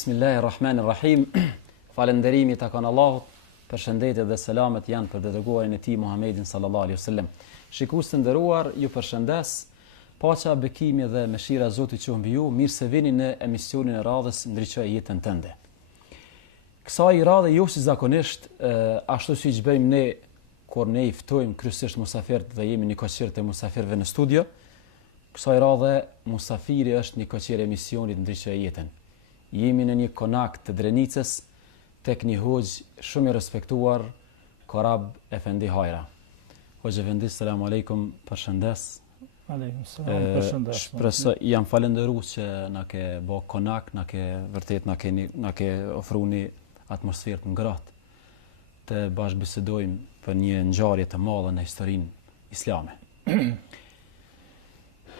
Bismillahirrahmanirrahim. Falënderimi takon Allahut, përshëndetje dhe selamet janë për dërguarin e tij Muhammedin sallallahu alaihi wasallam. Shikues të nderuar, ju përshëndes. Paqja, bekimi dhe mëshira e Zotit qoftë mbi ju. Mirë se vini në emisionin e radhës Ndriçoj jetën tënde. Kësaj radhe jo si zakonisht, ashtu siç bëjmë ne kur ne i ftojmë kryesisht musafirët dhe jemi një koqir të musafirëve në studio. Kësaj radhe musafiri është një koqir emisionit Ndriçoj jetën. Jemi në një konak të Drenicës tek një hoxh shumë i respektuar, Korab Efendi Hajra. Hoxh Efendi, selam aleikum, përshëndes. Aleikum selam, përshëndes. Shpresoj jam falënderuar që na ke bë konak, na ke vërtet na ke ofruar një atmosferë të ngrohtë të bashkëbisedojmë për një ngjarje të madhe në historinë islame.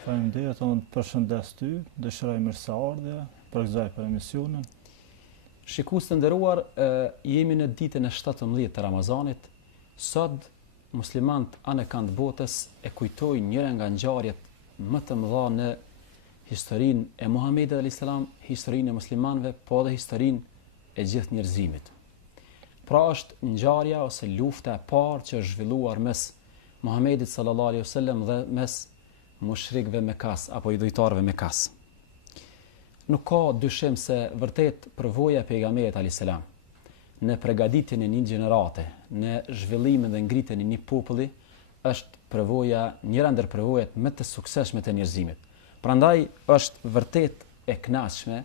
Faleminderit, unë përshëndes ty, dëshiroj mirëseardhje për kësaj emisionin. Shikues të nderuar, jemi në ditën e 17 të Ramazanit. Sot muslimanët anë kanë botës e kujtojnë njëra nga ngjarjet më të mëdha në historinë e Muhamedit alayhis salam, historinë e muslimanëve, po edhe historinë e gjithë njerëzimit. Pra është ngjarja ose lufta e parë që është zhvilluar mes Muhamedit sallallahu alaihi wasallam dhe mes mushrikëve Mekas apo idhujtarëve Mekas. Nuk ka dyshim se vërtet përvoja e pejgamberit alayhis salam në përgatitjen e një gjenerate, në zhvillimin dhe ngritjen e një populli është përvoja, njëra ndër përvojat më të suksesshme të njerëzimit. Prandaj është vërtet e kënaqshme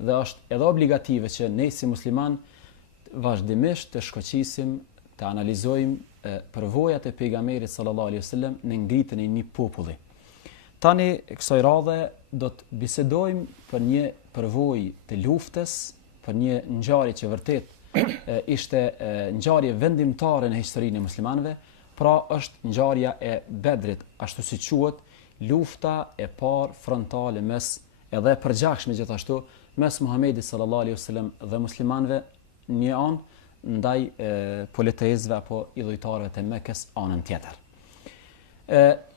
dhe është edhe obligative që ne si musliman vazhdimisht të shkoqisim, të analizojmë përvojat e pejgamberit sallallahu alaihi wasallam në ngritjen e një populli. Tani kësaj radhe do të bisedojmë për një përvojë të luftës, për një ngjarje që vërtet ishte ngjarje vendimtare në historinë e muslimanëve, pra është ngjarja e Bedrit, ashtu si quhet, lufta e parë frontale mes edhe e përgjakshme gjithashtu mes Muhamedit sallallahu alaihi wasallam dhe muslimanëve një anë ndaj politeizëve apo idhujtarëve të Mekës anën tjetër.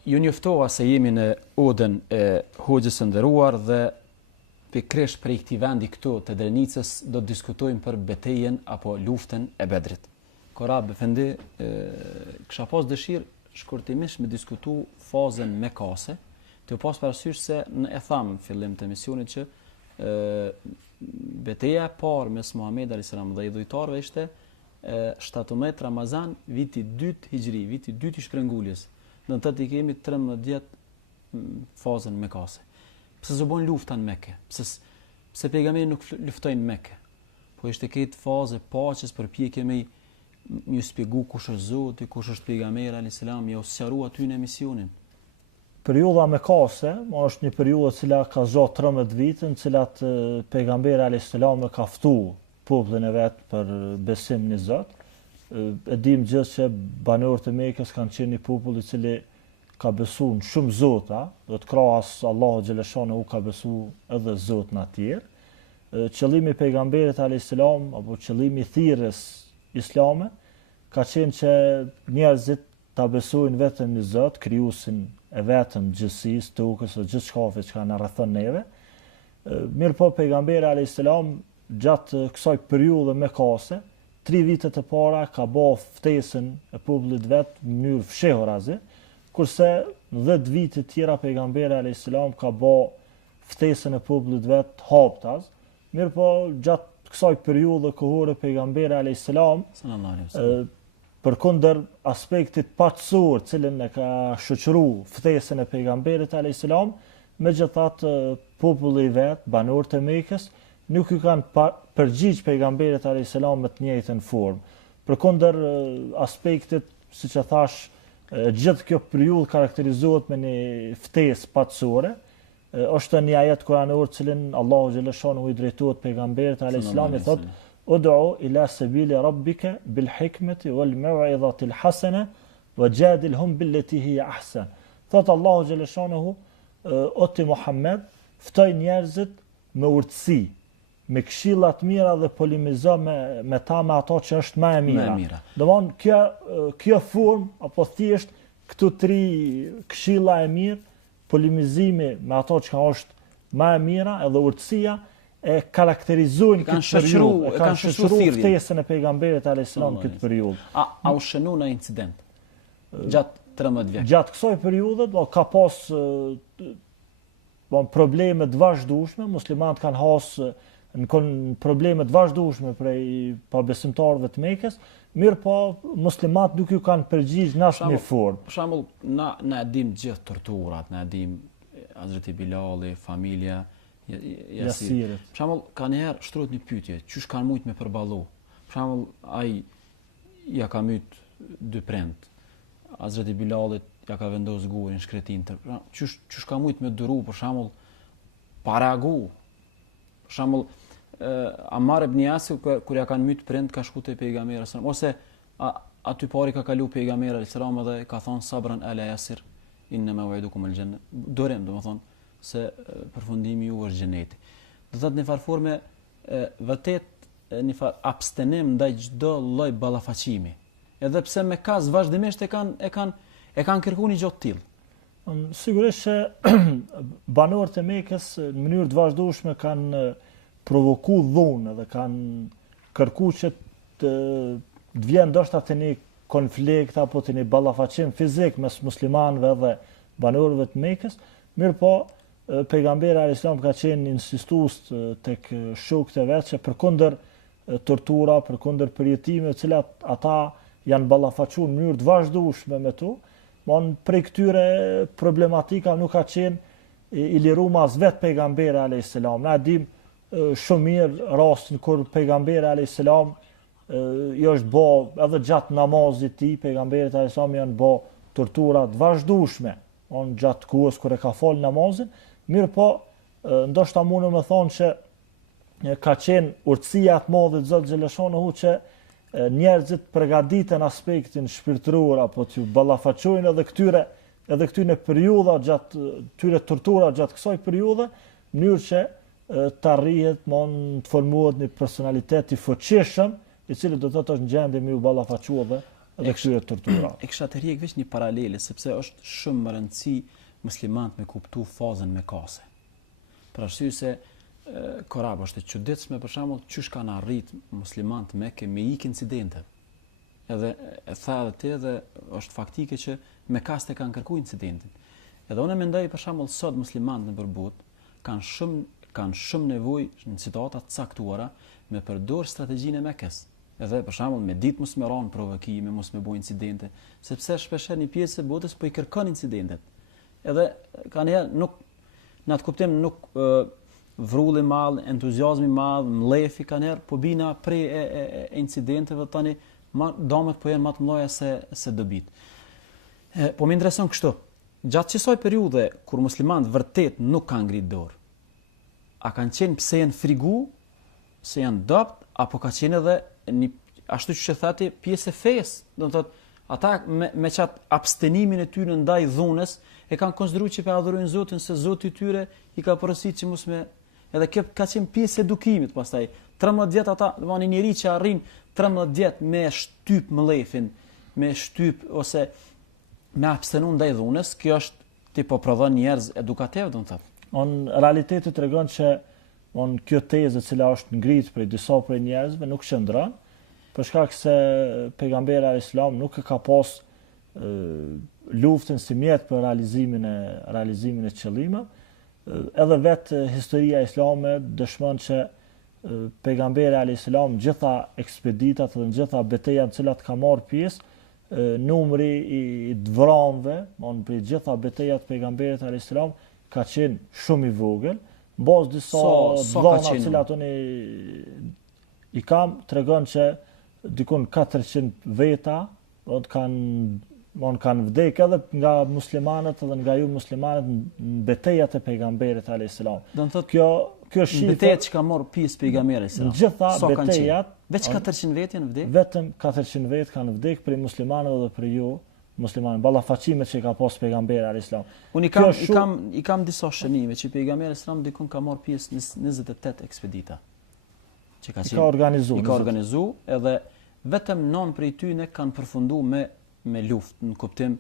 Ju njoftova se jemi në odën e hoxhës së nderuar dhe pikërisht për këtij vendi këtu të Drenicës do të diskutojmë për betejën apo luftën e Bedrit. Korab Efendi, kisha pas dëshirë shkurtimisht me diskutu fazën mekase, të pas parasysh se e tham në fillim të emisionit që betejë e parë mes Muhamedit alayhis salam dhe idhujtarëve ishte 17 Ramazan viti 2 Hijri, viti 2 i shpërnguljes. Në të të kemi 13 vjetë fazën mekase. Pse zë bon lufta në Mekë? Pse pejgamberi nuk luftojnë në Mekë? Po ishte këtë fazë paqes përpjekje me ju shpjegu kush është Zoti, kush është pejgamberi alayhis salam, ja u sqaruar aty në emisionin. Periudha mekase është një periudhë e cila ka zgjatur 13 vite, në cilat pejgamberi alayhis salam ka ftuar popullin e vet për besim në Zot. E dim gjithë që banorët e Mekës kanë qenë një popull i cili ka besuar në shumë zota, do të krahas Allahu xhaleshano u ka besuar edhe zot në tjerë. Qëllimi i pejgamberit alayhis salam apo qëllimi i thirrjes islame ka qenë që njerëzit ta besojnë vetëm në Zot, krijuesin e vetëm gjithësisë, tokës së gjithçkafe që na rrethon neve. Mirë po pejgamberi alayhis salam gjatë kësaj periudhe mekase 3 vitet e para ka bë ftesën e popullit vet në mënyrë fshehurazi, kurse në 10 vite tjera pejgamberi alayhis salam ka bë ftesën e popullit vet haptas. Mirë po gjatë kësaj periudhe kohore pejgamberi alayhis salam përkundër aspektit paqësor cilën e ka shoqëruar ftesën e pejgamberit alayhis salam, megjithatë populli i vet, banorët e Mekës nuk i kanë përgjigj pejgamberit alayhis salam me të njëjtën formë. Përkundër aspektit, siç e thash, gjithë kjo periudhë karakterizohet me një ftesë paqësore. Është një ajet kuranor cilin Allahu xhaleshanu i drejtohet pejgamberit alayhis salam i thotë: "Ud'u ila sabili rabbika bil hikmeti wal maw'izati al hasana wajadilhum billati hiya ahsan." Thotë Allahu xhaleshanu: "O ti Muhammed, ftoj njerëzit me urtësi, me këshilla të mira dhe polemizo me ta me ato që është më e mira." Domthon kjo formë apo thjesht këto 3 këshilla e mirë, polemizimi me ato që është më e mira edhe urtësia e karakterizojnë këtë periudhë, kanë shoqëruar ftesën e pejgamberit alayhis salam këtë periudhë. A u shënu në incident gjatë 13 vjeç? Gjatë kësaj periudhe ka pas probleme të vazhdueshme, muslimanët kanë hasë në probleme të vazhdueshme prej pabesimtarëve të Mekës, mirë po muslimanët nuk ju kanë përgjigj në asnjë formë. Për shembull, na dim gjithë torturat, na dim Hazreti Bilali, familja Jasirit. Për shembull, kanë herë shtrohet një pyetje, çysh kanë mujt me përballu? Për shembull, ai ja ka myt dy prend. Hazreti Bilalit ja ka vendos gurin shkretin të. Çysh ka mujt me duru, për shembull, pa reagu. Për shembull, Ammar ibn Yasir kur ja kanë myt prend ka shku te pejgamberi sallallahu alaihi wasallam, ose aty pari ka kalu pejgamberi sallallahu alaihi wasallam dhe ka thon sabran ala Yasir inna maw'idukum al-janna. Dorem, domethën se përfundimi ju është xheneti. Do thotë në farforme vërtet një far abstenim ndaj çdo lloj ballafaqimi. Edhe pse me kaz vazhdimisht e kanë kërkuar një gjë të tillë. Sigurisht që banorët e Mekës në mënyrë të vazhdueshme kanë provokuar dhunë dhe kanë kërkuar që të vjen ndoshta të një konflikt apo të një ballafaqim fizik mes muslimanëve dhe banorëve të Mekës, mirë po pejgamberi alayhis salam ka qenë insistues tek shokët e vet që përkundër tortura, përkundër përjetimeve të cilat ata janë ballafaquar në mënyrë të vazhdueshme me to, prej këtyre problematika nuk ka qenë i liruar as vet pejgamberi alayhis salam. Na dim shumë mirë rastin kur pejgamberi alayhis salam i është bë edhe gjatë namazit të tij, pejgamberit alayhis salam janë bë tortura të vazhdueshme gjatë kohës kur e ka fal namazin, mirë po ndoshta mundem të thonë që ka qenë urtësia e madhe e Zotit xhaleshanahu që njerëzit përgatiten aspektin shpirtëror apo të ballafaqojnë edhe këtyre periudha gjatë këtyre tortura gjatë kësaj periudhe, në mënyrë që të arrihet të formohet një personalitet i fuqishëm, i cili do të thotë është në gjendje me u ballafaqua edhe këtyre tortura. E kisha të rjek veç një paralele, sepse është shumë më rëndësi muslimanët me kuptu fazën mekase. Për arsye se Korab është e çuditshme, për shembull, çysh kanë arrit muslimanët Mekë me ik incidentet. Edhe e tha edhe ti dhe është faktike që Mekastë kanë kërkuar incidentin. Edhe unë mendoj për shembull sot muslimanët në përbot kanë shumë nevojë në situata të caktuara me përdor strategjinë e Mekës. Edhe për shembull me ditë mos me ran provokime, mos me bëj incidente, sepse shpesh një pjesë e botës po i kërkon incidentet. Edhe kanë nuk në atë kuptim nuk vrulli madh, entuziazmi madh, mlefi kanë herë po bina prej e incidenteve tani damet po janë më të mëdha se dobit. Po më intereson kështu. Gjatë kësaj periudhe kur muslimanët vërtet nuk kanë ngrit dorë, a kanë qenë pse janë frigu, se janë dopt, apo ka qenë edhe një ashtu që thati pjesë e fesë, do të thotë ata me çat abstenimin e tyre ndaj dhunës e kanë konsideruar që pe adhurojnë Zotin se Zoti i tyre i ka porositur që mos me edhe kjo ka qenë pjesë e edukimit pastaj. 13 vjet ata, domethënë një njerëz që arrin 13 vjet me shtyp mllefin, me shtyp ose me abstenu ndaj dhunës, kjo është ti po prodhon njerëz edukativ, do të thotë. Realiteti tregon që kjo tezë e cila është ngritur prej disa prej njerëzve nuk qëndron, për shkak se pejgamberi alayhis salam nuk e ka pas luftën si mjet për realizimin e qëllimeve. Edhe vetë historia islame dëshmon që pejgamberi alayhis salam gjitha ekspeditat dhe gjitha betejat në cilat ka marrë pjesë, numri i të vrarëve, për gjitha betejat pejgamberit alayhis salam ka qenë shumë i vogël, mbas disa dhëna të cilat unë i kam tregon që dikun 400 veta kanë vdekë edhe nga muslimanët edhe nga ju muslimanët në betejat e pejgamberit alayhis salam. Do të thotë kjo shifër betejat që ka marrë pjesë pejgamberi alayhis salam. Gjitha betejat, veç 400 vjet janë vdekë. Vetëm 400 vjet kanë vdekë prej muslimanëve dhe prej ju muslimanë, ballafaqimet që ka pas pejgamberi alayhis salam. Unë i kam disa shënime që pejgamberi alayhis salam dikun ka marrë pjesë në 28 ekspedita. Që ka organizu edhe vetëm 9 prej tyre kanë përfunduar me luftë, në kuptim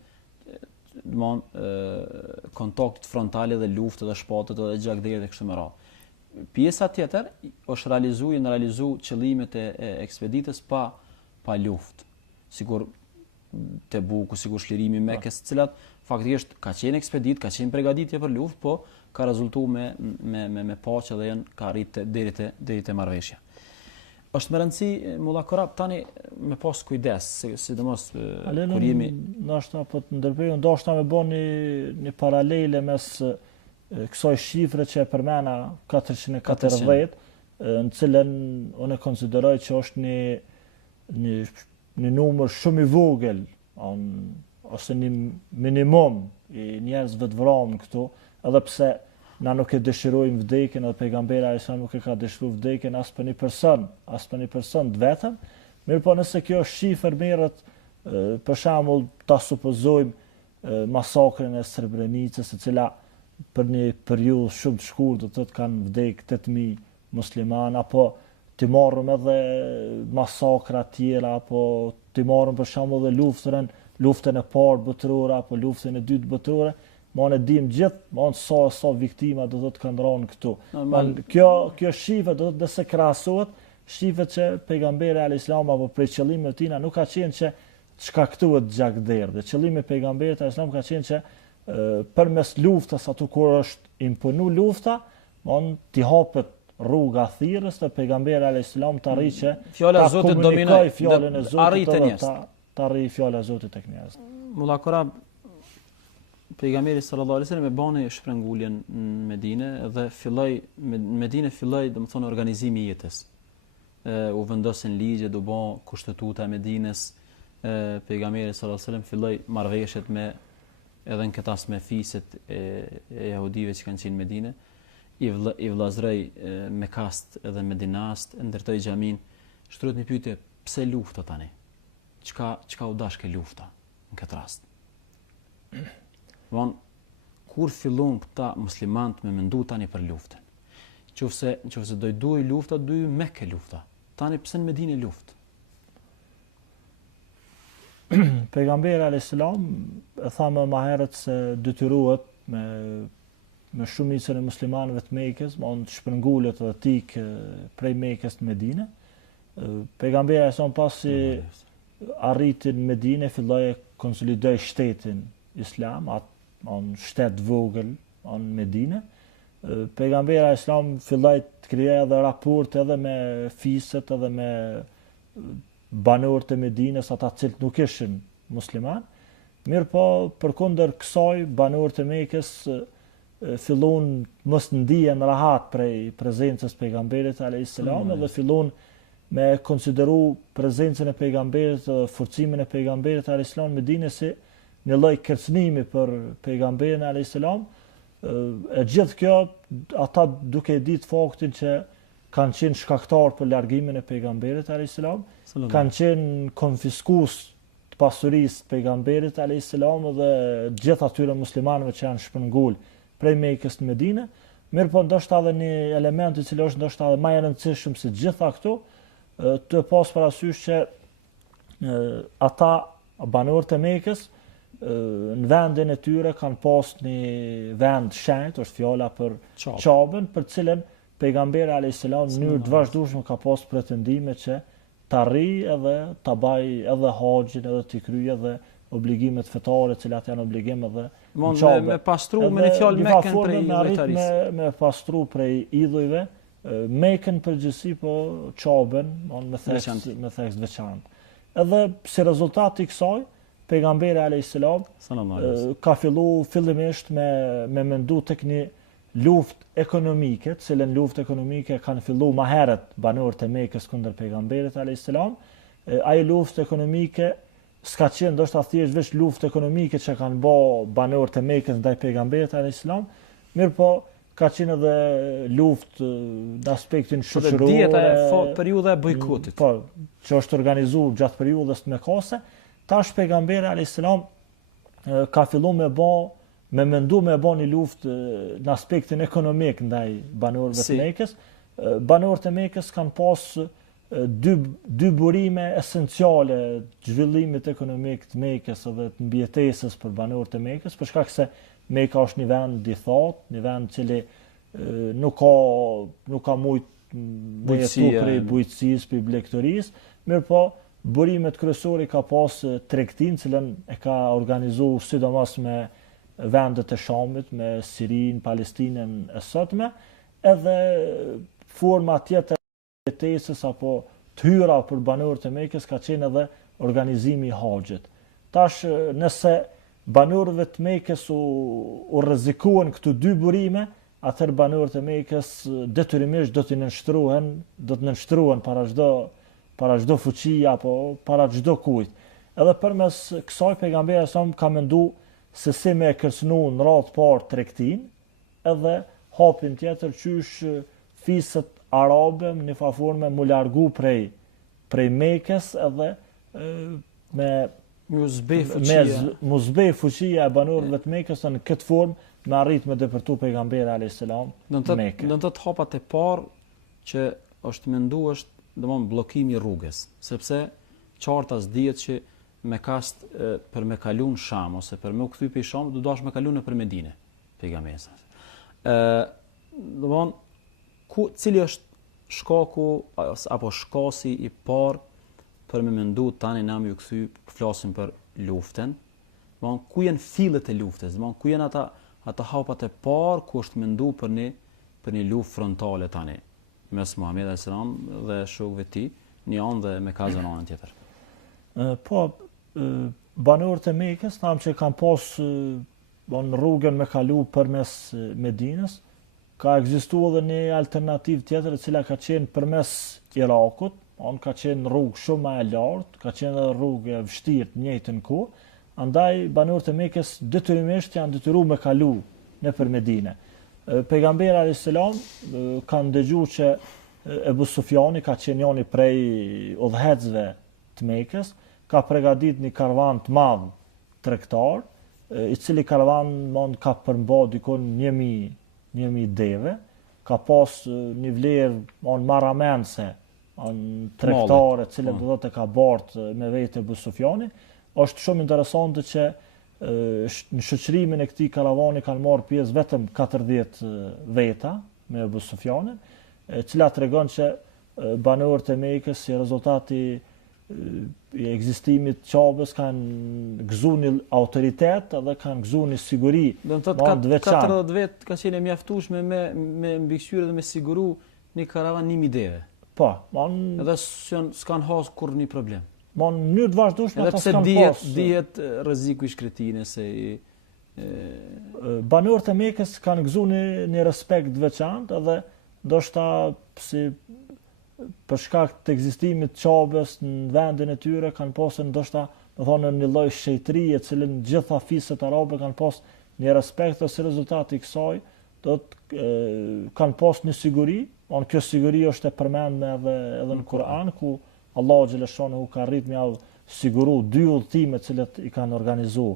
kontaktet frontale dhe luftë dhe shpatët dhe gjakderi dhe kështu me radhë. pjesa tjetër është realizu qëllimet e ekspeditës pa luftë. Sigur Tebuku, sigur çlirimi i Mekës, të cilat faktikisht ka qenë ekspedit, ka qenë përgatitje për luftë, po ka rezultuar me paqe dhe ka arritë deri te marrëveshja. Është më rëndësi mulla Korab tani me pas kujdes, sidomos kur jemi ndoshta po të ndërprej, ndoshta me bën një paralele mes kësaj shifre që e përmena 440, në cilën unë e konsideroj që është një numër shumë i vogël, ose një minimum i njerëzve të vrarë këtu, edhe pse na nuk e dëshirojmë vdekjen, edhe pejgamberi alayhis salam nuk e ka dëshiruar vdekjen as për një person të vetëm, mirë po nëse kjo shifër merret, për shembull ta supozojmë masakrin e Srebrenicës, e cila për një periudhë shumë të shkurtër do të kanë vdekur 8000 muslimanë, apo të marrëm edhe masakra të tjera, apo të marrëm për shembull edhe luftën e parë botërore apo luftën e dytë botërore, ma në dim gjithë, ma në sa viktima do të kanë rënë këtu. Kjo shifë do të se krahasohet, shifët që pejgamberi alayhis salam apo prej qëllimeve tina nuk ka qenë që të shkaktohet gjakderdhje. Qëllimi i pejgamberit alayhis salam ka qenë që përmes luftës, aty kur është imponu lufta, t'i hapet rruga thirrës të pejgamberit alayhis salam të arrijë që fjala e Zotit dominoi, fjalën e Zotit të arrijë fjala e Zotit tek njerëzit. Mulla Korab, pejgamberi sallallahu alaihi wasallam e bani shprehnguljen në Medinë dhe Medinë filloi domethënë organizimi i jetës. U vendosen ligjet, u bë kushtetuta e Medinës. Pejgamberi sallallahu alaihi wasallam filloi marrëveshjet edhe në këtë rast me fiset e jehudive që kanë qenë në Medinë, i vllazëroi me kast edhe me dinast, ndërtoi xhamin. Shtrohet një pyetje, pse lufta tani? Çka u dashkë lufta në këtë rast? Kur fillon këta muslimanët me mendu tani për luftën? Nëse do duaj lufta, duaj Mekë lufta. Tani pse në Medinë luftë? Pejgamberi alayhis salam e tha më herët se detyrohet me shumicën e muslimanëve të Mekës, të shpërngulet dhe të ikë prej Mekës në Medinë. Pejgamberi alayhis salam pasi arriti në Medinë, filloi konsolidoi shtetin islam, në shtet vogël në Medinë. Pejgamberi alayhis salam filloi të krijojë edhe raport edhe me fiset edhe me banorët e Medinës, ata cilët nuk ishin musliman. Mirë po, përkundër kësaj, banorët e Mekës fillon mos ndihen rahat prej prezencës pejgamberit alayhis salam, dhe fillon me konsideru prezencën e pejgamberit dhe forcimin e pejgamberit alayhis salam në Medinë si një lloj kërcënimi për pejgamberin alayhis salam. E gjithë kjo ata duke ditë faktin që kanë qenë shkaktar për largimin e pejgamberit alayhis salam, kanë qenë konfiskues të pasurisë të pejgamberit alayhis salam dhe gjithë atyre muslimanëve që janë shpërngul prej Mekës në Medinë. Mirë po ndoshta edhe një element i cili është ndoshta edhe më i rëndësishëm se gjitha këto, të pas parasysh që ata banorët e Mekës në vendin e tyre kanë pas një vend shenjtë, është fjala për Qabën, për cilën pejgamberi alayhis salam në mënyrë të vazhdueshme ka pas pretendime që të arrijë edhe ta bajë edhe haxhin, edhe të kryejë edhe obligimet fetare, të cilat janë obligime edhe në Qabë. Me pastru me një fjalë Mekën prej idhujtarisë. Me pastru prej idhujve, Mekën përgjithësi, po Qabën me theks veçantë. Edhe si rezultat i kësaj, pejgamberi alayhis salam ka fillimisht me mendu tek një luftë ekonomike, të cilën luftë ekonomike kanë filluar më herët banorët e Mekës kundër pejgamberit alayhis salam. Ajo luftë ekonomike s'ka qenë ndoshta thjesht vetëm luftë ekonomike që kanë bë banorët e Mekës ndaj pejgamberit alayhis salam, mirë po ka qenë edhe luftë në aspektin shoqëror. Dieta periudha e bojkotit. Po, që është organizuar gjatë periudhës mekase. Tash pejgamberi alayhis salam ka filluar me mendu me bë një luftë në aspektin ekonomik ndaj banorëve të Mekës. Banorët e Mekës kanë pas dy burime esenciale të zhvillimit ekonomik të Mekës edhe të mbijetesës për banorët e Mekës, për shkak se Meka është një vend i thatë, një vend cili nuk ka mujt me jetu prej bujqësisë, prej blegtorisë, mirë po burimet kryesore ka pas tregtin, cilën e ka organizu sidomos me vendet e Shamit, me Sirinë, Palestinën e sotme, edhe forma tjetër e tesës apo të hyra për banorët e Mekës ka qenë edhe organizimi i haxhit. Tash nëse banorëve të Mekës u rrezikuan këto dy burime, atëherë banorët e Mekës detyrimisht do të nënshtrohen para çdo fuqie apo para çdo kujt. Edhe përmes kësaj pejgamberi sa ka menduar se si me kërcënu në radhë parë tregtin, edhe hapin tjetër qysh fisët arabe në forme mu largu prej Mekës edhe me muzbej fuqia e banorëve të Mekës në këtë formë me arrit me depërtu pejgamberi alayhis salam Mekë. Në të hapat e parë që është menduar është domthon bllokimi i rrugës, sepse qartas dihet që me kast për me kalun Sham ose për me u kthy pe Sham do dash me kalun nëpër Medinë pejgamberi. Domthon cili është shkaku apo shkasi i parë për me mendu tani na më u kthy, flasim për luftën. Domthon ku janë fillet e luftës, domthon ku janë ata hapat e parë ku është mendu për një luftë frontale tani mes Muhamedit alayhis salam dhe shokëve të tij, një anë dhe me kazën anën tjetër. Po banorët e Mekës tham që kanë pas rrugën me kalu përmes Medinës, ka ekzistuar edhe një alternativë tjetër e cila ka qenë përmes Irakut, ka qenë rrugë shumë më e lartë, ka qenë edhe rrugë e vështirë në njëjtën kohë, andaj banorët e Mekës detyrimisht janë detyruar me kalu nëpër Medinë. Pejgamberi alayhis salam kanë dëgjuar që Ebu Sufjani ka qenë njëri prej udhëheqësve të Mekës, ka përgatit një karvan të madh tregtar, i cili karvan ka përmbajtur dikon 1000 deve, ka pas një vlerë marramendse tregtare, e cila do të ka bart me vetë Ebu Sufjani. Është shumë interesante që në shoqërimin e këtij karavani kanë marrë pjesë vetëm 40 veta me Ebu Sufjanin, e cila tregon që banorët e Mekës si rezultati i ekzistimit të Qabës kanë gëzuar një autoritet edhe kanë gëzuar një siguri. Do të thotë 40 vet ka qenë mjaftueshme me mbikëqyrje dhe me siguru një karavan 1000 deve. Po, edhe s'kan has kur një problem. Në mënyrë të vazhdueshme ata s'kan pas. Dihet rreziku i shkretinës banorët e Mekës kanë gëzuar një respekt të veçantë edhe ndoshta si për shkak të ekzistimit të Qabës në vendin e tyre kanë pasur ndoshta, do thonë një lloj shejtërie, e cilën gjitha fiset arabe kanë pas një respekt, dhe si rezultati i kësaj do të kanë pas një siguri. Kjo siguri është e përmendur edhe në Kur'an, ku Allahu xhaleshanu ka rrit me au siguru 2 udhëtime të cilat i kanë organizuar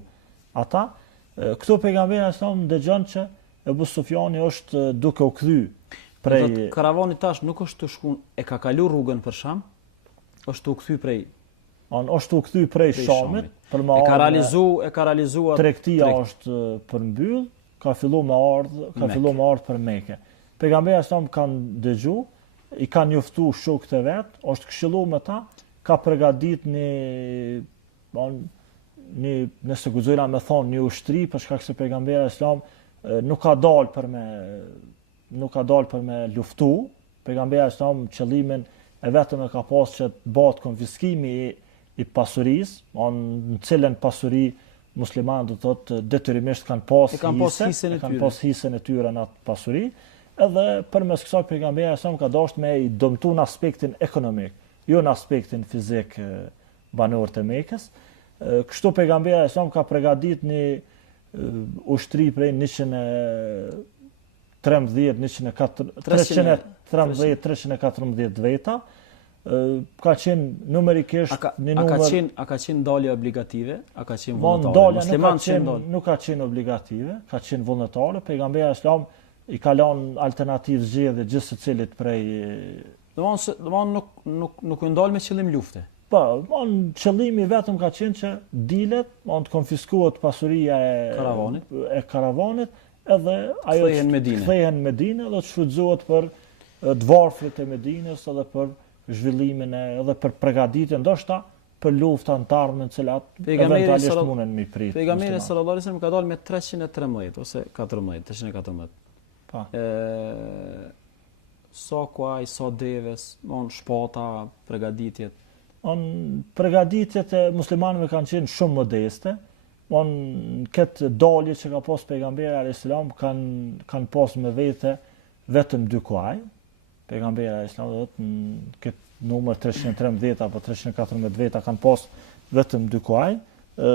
ata. Këto pejgamberi sa dëgjon që Ebu Sufjani është duke u kthy prej karavani tash nuk është të shkuar, e ka kaluar rrugën për Sham, është u kthy prej është u kthy prej Shamit për e ka realizuar tregtia është përmbyll, ka filluar me ardh për Mekë. Pejgamberi sa kanë dëgju, i kanë njoftu shokët e vet, është këshilluar me ta, ka përgatit nëse guxojna me thonë një ushtri, për shkak se pejgamberi islam nuk ka dalë për me luftu. Pejgamberi islam qëllimin e vetëm e ka pas që të bëhet konfiskimi i pasurisë, në cilën pasuri muslimanët do thotë detyrimisht kanë pas hisën e tyre në atë pasuri. Edhe përmes kësaj pejgamberi islam ka dashur me i dëmtuar në aspektin ekonomik, jo në aspektin fizik banorët e Mekës. Kështu pejgamberi islam ka përgatit një ushtri prej 314 veta, ka qenë numerikisht një numër. A ka qenë dalje obligative? A ka qenë vullnetare? Nuk ka qenë obligative, ka qenë vullnetare. Pejgamberi islam i ka lënë alternativë zgjedhje gjithë secilit prej. Domthonë nuk u ndal me qëllim lufte. Po, qëllimi vetëm ka qenë që dilet, të konfiskohet pasuria e karavanit, edhe ajo kthehen në Medinë dhe të shfrytëzohet për të varfrit e Medinës edhe për zhvillimin edhe për përgatitjen ndoshta për lufta në të ardhmen të cilat eventualisht munden mi prit. Pejgamberi sallallahu alajhi wasallam ka dalë me 313 ose 314. Pa. Sa kuaj, sa deves, shpata, përgatitjet. Përgatitjet e muslimanëve kanë qenë shumë modeste. Këtë dalje që ka pas pejgamberi alayhis salam kanë pas me vete vetëm 2 kuaj. Pejgamberi alayhis salam do të këtë numër 313 apo 314 veta kanë pas vetëm 2 kuaj.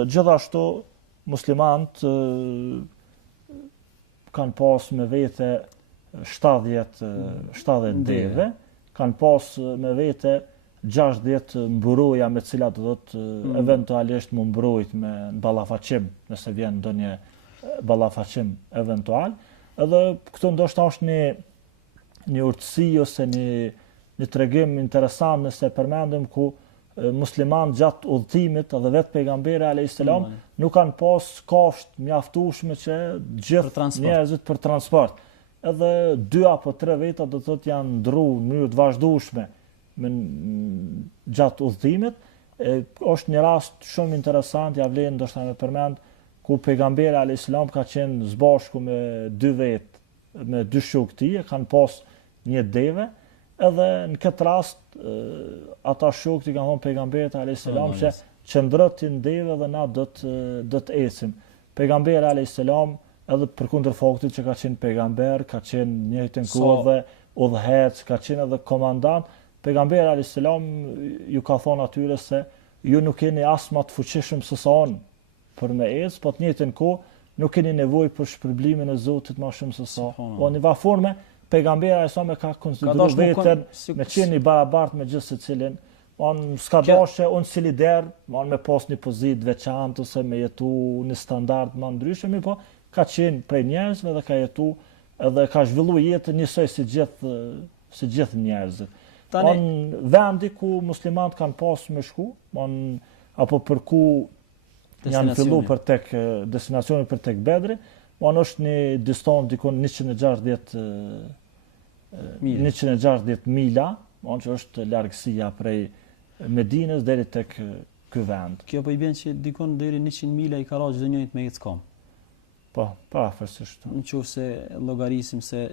Gjithashtu muslimanët kanë pas me vete 70 deve, kanë pas me vete 60 mburoja me cilat do të eventualisht më mbrojt me ballafaqim, nëse vjen ndonjë ballafaqim eventual. Edhe këtu ndoshta është një urtësi ose një tregim interesant nëse përmendim ku musliman gjatë udhëtimit edhe vetë pejgamberi alayhis salam nuk kanë pas kafshë mjaftueshme që gjithë njerëzit për transport. Edhe 2 apo 3 veta do të thotë janë ndruar në mënyrë të vazhdueshme gjatë udhëtimit. Është një rast shumë interesant, ja vlen ndoshta me përmend, ku pejgamberi alayhis salam ka qenë së bashku me 2 vetë, me 2 shokë të tij, kanë pas një deve. Edhe në këtë rast ata shokët i kanë thonë pejgamberit alayhis salam që qëndroti në deve dhe na do të ecim. Pejgamberi alayhis salam edhe përkundër faktit që ka qenë pejgamber, ka qenë njëjtën kohë dhe udhëhec, ka qenë edhe komandant, pejgamberi alayhis salam ju ka thonë atyre se ju nuk keni as më të fuqishëm se sa unë për me ecë, po të njëjtën kohë nuk keni nevojë për shpërblimin e Zotit më shumë se sa. Në varfërme pejgamberi alayhis salam ka konsideruar veten me qenë i barabartë me gjithë secilin. S'ka dashje unë si lider, me pas një pozitë veçantë ose me jetu në standard më ndryshëm, po ka qenë prej njerëzve dhe ka jetu edhe ka zhvilluar jetën njësoj si gjithë njerëzit. Vendi ku muslimanët kanë pas me shku, apo për ku janë fillu për tek destinacioni për tek Bedri, është një distancë dikon 160 mila, që është largësia prej Medinës deri tek ky vend. Kjo po i bën që dikon deri 100 mila i ka rrah çdo njëri me ecë kam. Po, afërsisht. Nëse llogarisim se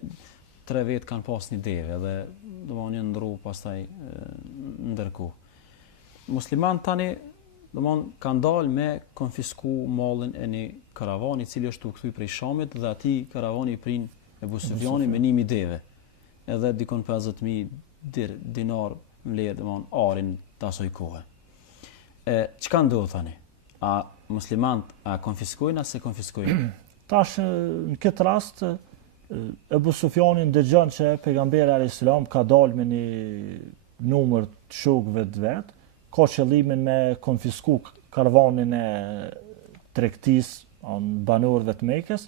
3 vet kanë pas një deve dhe domthonë janë ndru pastaj ndërkohë. Musliman tani domthonë kanë dalë me konfisku mallin e një karavani i cili është u kthy prej Shamit dhe aty karavani i prin Ebu Sufjani me 1000 deve. Edhe dikon 50.000 dinar mbledh domthonë arin të asoj kohe. Çka ndodh tani? A muslimanët a konfiskojnë as se konfiskojnë? Tash në këtë rast Ebu Sufjani dëgjon që pejgamberi alayhis salam ka dalë me një numër të shokëve të vet, ka qëllimin me konfisku karavanin e tregtisë banorëve të Mekës.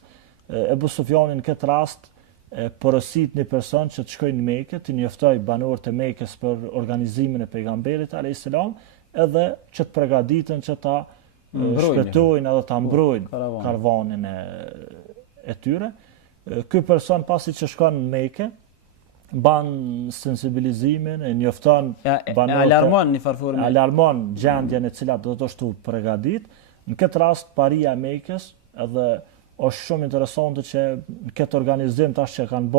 Ebu Sufjani në këtë rast porosit një person që të shkojnë në Mekë, të njoftoj banorët e Mekës për organizimin e pejgamberit alayhis salam, edhe që të përgatiten që ta shpëtojnë edhe ta mbrojnë karavanin e tyre. Ky person pasi që shkon në Mekë, ban sensibilizimin, e njofton banorët, alarmon gjendjen e cila do të ashtu përgatit. Në këtë rast paria e Mekës edhe është shumë interesante që në këtë organizim tash që kanë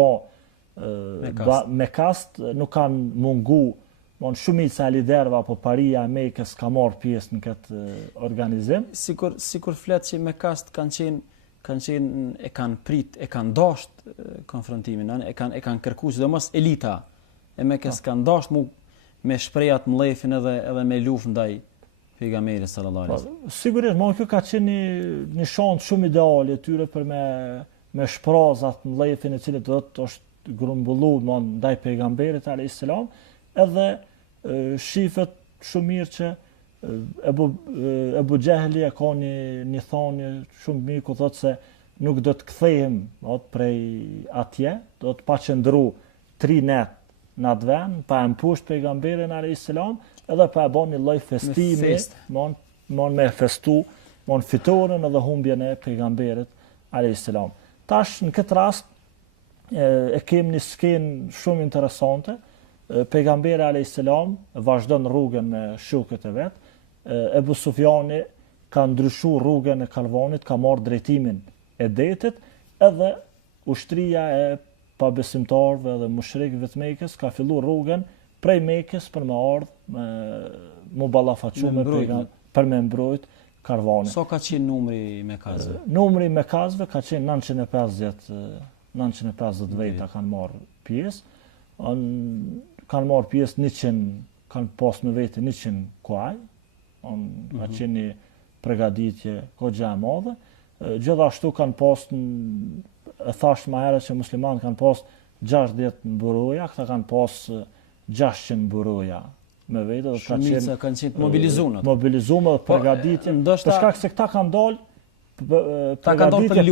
me kast nuk kanë mungu, shumica e liderëve apo paria e Mekës ka marrë pjesë në këtë organizim. Sikur flet që me kast kanë qenë e kanë prit, e kanë dasht konfrontimin, e kanë kërkuar sidomos elita e Mekës kanë dasht me shprehat mllëfin edhe me luftë ndaj pejgamberit sallallahu alaihi wasallam. Sigurisht, kjo ka qenë një shans shumë ideale tyre për me shprazat mllëfin e cili do të është grumbulluar ndaj pejgamberit alayhis salam, edhe shifet shumë mirë që Ebu Gjehli e ka një thonje shumë mirë ku thotë se nuk do të kthehem prej atje, do të pa qëndru 3 net në atë vend, pa e mpushtë pejgamberin alayhis salam, edhe pa e bën një lloj festimi, me festu, fitoren edhe humbjen e pejgamberit alayhis salam. Tash në këtë rast e kemi një skenë shumë interesante. Pejgamberi alayhis salam vazhdon rrugën me shokët e vet. Ebu Sufjani ka ndryshuar rrugën e Karvanit, ka marrë drejtimin e detit, edhe ushtria e pabesimtarëve dhe mushrikëve të Mekës ka filluar rrugën prej Mekës për me ardhë me ballafaqu për me mbrojt Karvanin. So ka qenë numri mekazëve? Numri mekazëve ka qenë 950 veta kanë marrë pjesë. Kanë marrë pjesë 100, kanë pas me vete 100 kuaj. Ka qenë një përgatitje goxha e madhe. Gjithashtu kanë pas, e thash më herët që muslimanë kanë pas 60 mburoja, këta kanë pas 600 mburoja me vete. Shumica kanë qenë mobilizuar. Mobilizuar dhe përgatitje. Për shkak se këta kanë dalë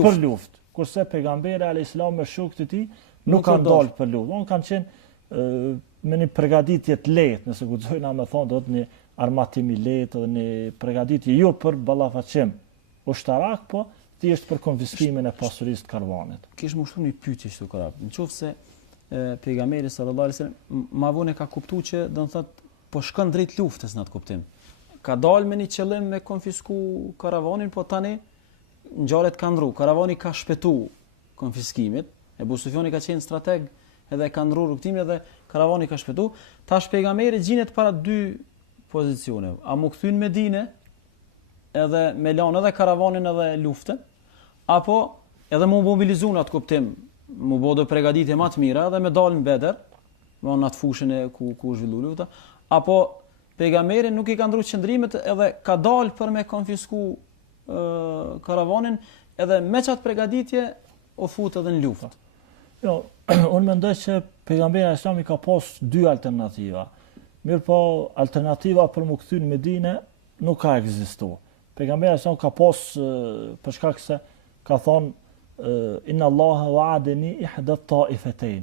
për luftë. Kurse pejgamberi alayhis salam me shokët e tij nuk kanë dalë për luftë. Unë kanë qenë me një përgatitje të lehtë, nëse guxojna me thonë, do të një armatim i lehtë dhe një përgatitje jo për ballafaqim ushtarak, po thjesht për konfiskimin e pasurisë të Karvanit. Kish më shumë një pyetje këtu korab. Nëse pejgamberi sallallahu alajhi wasallam ma vonë ka kuptuar që do të thotë po shkon drejt luftës në atë kuptim. Ka dalë me një qëllim me konfisku karavanin, po tani ngjarjet kanë ndrru. Karavani ka shpëtuar konfiskimit. Ebu Sufjani ka qenë strateg edhe ka ndrru rrugtimin edhe karavani ka shpëtuar. Tash pejgamberi gjinet para dy pozicione. A mu kthyn në Medinë edhe me lanë edhe karavanin edhe luftën, apo edhe mu mobilizu në atë kuptim, mu bodo përgatitje më të mira edhe me dalë në Bedër, në atë fushën e ku zhvillu lufta, apo pejgamberi nuk i ka ndru qëndrimet edhe ka dalë për me konfisku karavanin edhe me qatë përgatitje o fut edhe në luftë. Jo, unë mendoj që pejgamberi islami ka pas dy alternativa. Mirë po, alternativa për mu kthy në Medinë nuk ka ekzistuar. Pejgamberi islami ka pas, për shkak se ka thonë inna Allaha wa'adani ihda ta'ifatayn.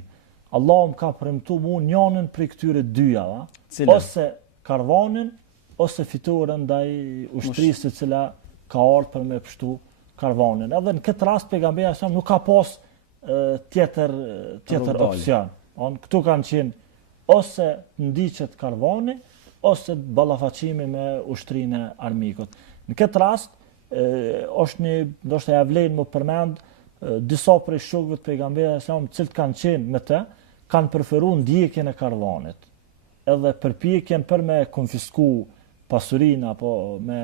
Allah më ka premtu mu njënën për këtyre dyjave, ose karvanin, ose fitore ndaj ushtrisë e cila ka ardhur për me pështu karvanin. Edhe në këtë rast pejgamberi sa nuk ka pas tjetër opsion. Këtu kanë qenë ose ndiqet karvani, ose ballafaqimi me ushtrinë e armikut. Në këtë rast është një, ndoshta ja vlen më përmend disa prej shokëve të pejgamberit sa cilët kanë qenë me të, kanë preferuar ndjekjen e karvanit. Edhe përpjekjen për me konfisku pasurinë apo me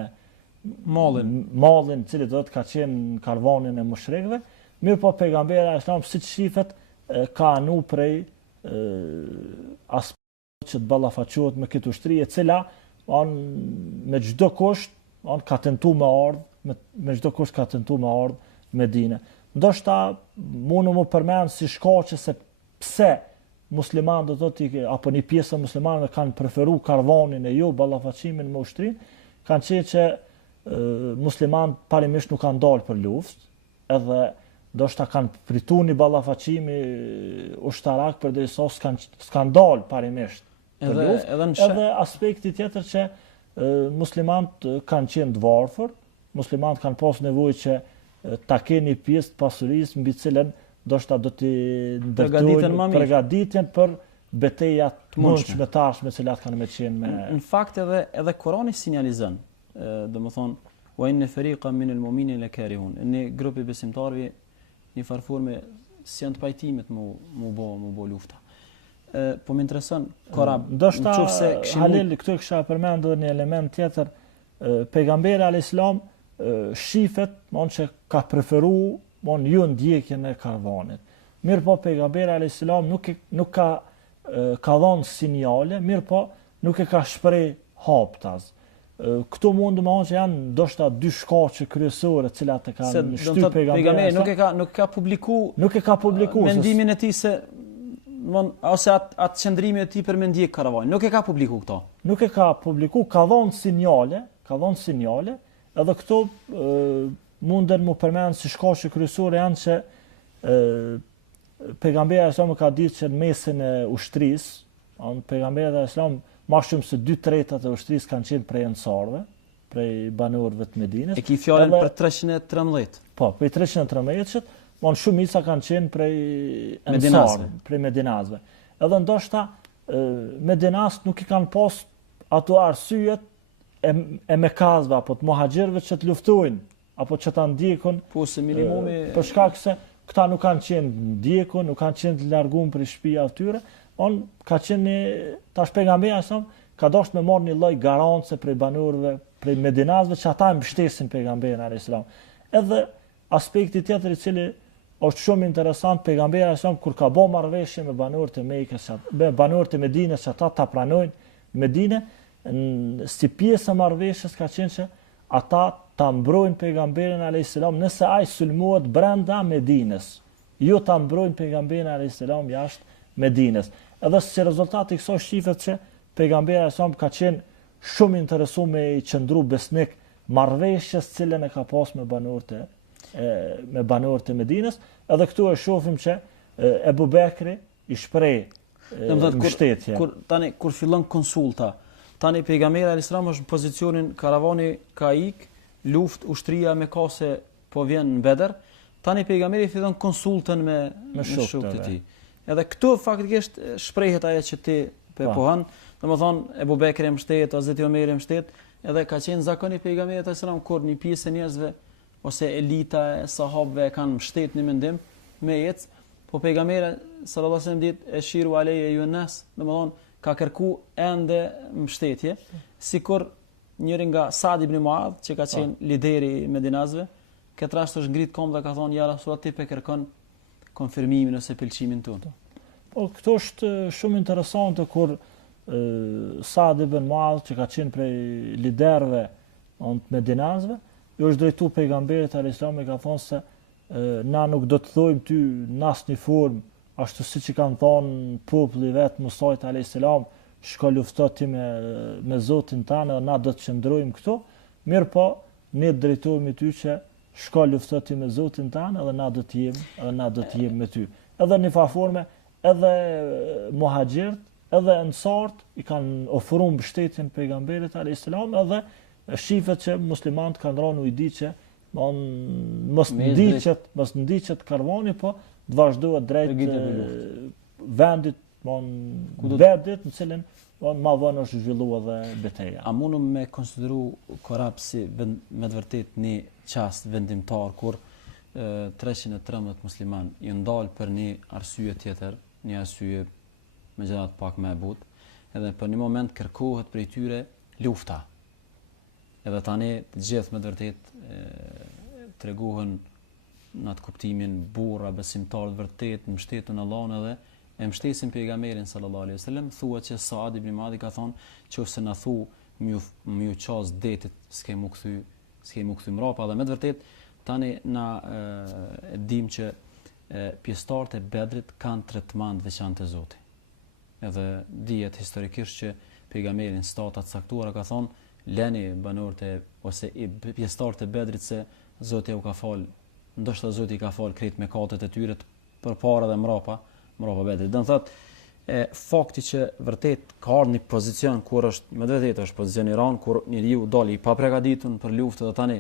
mallin cili do të ka qenë në karvanin e mushrikëve, mirë po pejgamberi islam siç shifet ka anu prej aspekt që të ballafaqohet me këtë ushtri e cila me çdo kusht ka tentuar me ardh me çdo kusht ka tentuar me ardh në Medinë. Ndoshta mundu më përmend si shkaqe se pse muslimanët do të thotë apo një pjesë e muslimanëve kanë preferuar karvanin e jo ballafaqimin me ushtrinë, kanë qenë që muslimanët parimisht nuk kanë dalë për luftë, edhe ndoshta kanë prituar një ballafaqimi ushtarak përderisa s'kan dalë parimisht për luftë. Edhe aspekti tjetër që muslimanët kanë qenë të varfër, muslimanët kanë pas nevojë që ta kenë një pjesë të pasurisë mbi cilën ndoshta do të ndërtojnë përgatitjen për betejat të mundshme të ardhshme të cilat kanë me qenë me. Në fakt edhe Kurani sinjalizon, domethënë wa inna fariqan min al-mu'minina lakarihun. Në grupi besimtarëve një farforme si janë të pajtimit mu bo lufta. Po më intereson korab, ndoshta Halil këtu kisha përmendur një element tjetër. Pejgamberi alayhis salam shifet që ka preferuar ju ndjekjen e karvanit. Mirë po pejgamberi alayhis salam nuk ka dhënë sinjale, mirë po nuk e ka shpreh haptas. Këtu mund të thonë që janë ndoshta dy shkaqe kryesore të cilat e kanë shtyr pejgamberi. Nuk e ka publikuar mendimin e tij se ose atë qëndrimin e tij për me ndjek karavanin. Nuk e ka publikuar këto. Nuk e ka publikuar, ka dhënë sinjale, edhe këto munden më përmend si shkaqe kryesore janë që pejgamberi sallallahu ka ditë që në mesin e ushtrisë, pejgamberi sallallahu më shumë se 2/3 e ushtrisë kanë qenë prej ensarëve, prej banorëve të Medinës. E ki fjalën për 313. Po, për 313-shit, shumica kanë qenë prej ensarëve, prej medinasve. Edhe ndoshta medinast nuk I kanë pas ato arsyet e mekazve apo të muhaxhirëve që të luftojnë apo që ta ndjekun. Po se minimumi për shkak se këta nuk kanë qenë ndjekun, nuk kanë qenë të larguar prej shtëpia atyre, ka qenë tash pejgamberi sa ka dashur me marrë një lloj garance prej banorëve, prej medinasve që ata mbështesin pejgamberin alayhis salam. Edhe aspekti tjetër I cili është shumë interesant, pejgamberi alayhis salam kur ka bë marrëveshje me banorët e Mekës, me banorët e Medinës që ata ta pranojnë Medinë, si pjesë e marrëveshjes ka qenë që ata ta mbrojnë pejgamberin alayhis salam nëse ai sulmohet brenda Medinës. Jo ta mbrojnë pejgamberin alayhis salam jashtë Medinës. Edhe si rezultat I kësaj shihet që pejgamberi alayhis salam ka qenë shumë interesuar me I qëndru besnik marrëveshjes cilën e ka pas me banorët e Medinës, edhe këtu e shohim që Ebu Bekri I shpreh mbështetje. Kur fillon konsulta, tani pejgamberi alayhis salam është në pozicionin karavani ka ik, luftë ushtria mekase po vjen në Bedër, tani pejgamberi fillon konsultën me shokët e tij. Edhe këtu faktikisht shprehet ajo që ti po pohon, domethënë Ebu Bekri mbështet, Hazreti Omeri mbështet, edhe ka qenë zakoni pejgamberit alayhis salam kur një pjesë e njerëzve ose elita e sahabëve kanë mbështet në mendim me ecë, po pejgamberi sallallahu alaihi wasallam dit eshiru alayya yunas, domethënë ka kërku ende mbështetje, sikur njëri nga Saad ibn Muadh që ka qenë lideri I medinasve, këtë rast është ngrit kom dhe ka thonë ja Rasulullah ti pe kërkon konfirmimin ose pëlqimin tonë. Po këto është shumë interesante kur Saad ibn Muadh që ka qenë prej liderëve të medinasve, I është drejtu pejgamberit alayhis salam e ka thonë se na nuk do të thojmë ty në asnjë formë, ashtu siç I kanë thonë populli vet Musait alayhis salam, shko lufto ti me Zotin tanë, na do të qëndrojmë këtu, mirë po ne drejtohemi ty që shko lufto ti me Zotin tanë, edhe na do të jemi me ty. Edhe në një forme edhe muhaxhirët, edhe ensart I kanë ofruar mbështetjen pejgamberit alayhis salam, edhe shihet që muslimanët kanë rënë ujdi që mos ndiqet karvani, po të vazhdohet drejt vendit, Bedrit, në cilin ma vonë është zhvilluar dhe betejë. A mundum me konsideru Korab si me të vërtet një çast vendimtar kur 313 musliman I ndal për një arsye tjetër, një arsye megjithatë pak më e butë, edhe për një moment kërkohet prej tyre lufta. Edhe tani të gjithë me të vërtet treguhen në atë kuptimin burra besimtar të vërtet, mbështetën Allahun edhe e mbështesin pejgamberin sallallahu alaihi wasallam. Thuhet që Saad ibn Muadh ka thonë, nëse na thu më ju ços detit, s'ke mu kthy mrapa, dhe me të vërtet tani na dim që pjesëtarët e Bedrit kanë tretman të veçantë të Zotit. Edhe dihet historikisht që pejgamberin stata të caktuara ka thonë leni banorët ose pjesëtarët e Bedrit se Zoti u ka fal, ndoshta Zoti ka fal krejt mëkatet e tyre përpara dhe mrapa Bedrit. Do të thotë fakti që vërtet ka ardhur një pozicion kur është me vërtetë është pozicion I rënd kur njeriu doli pa përgatitur për luftë dhe tani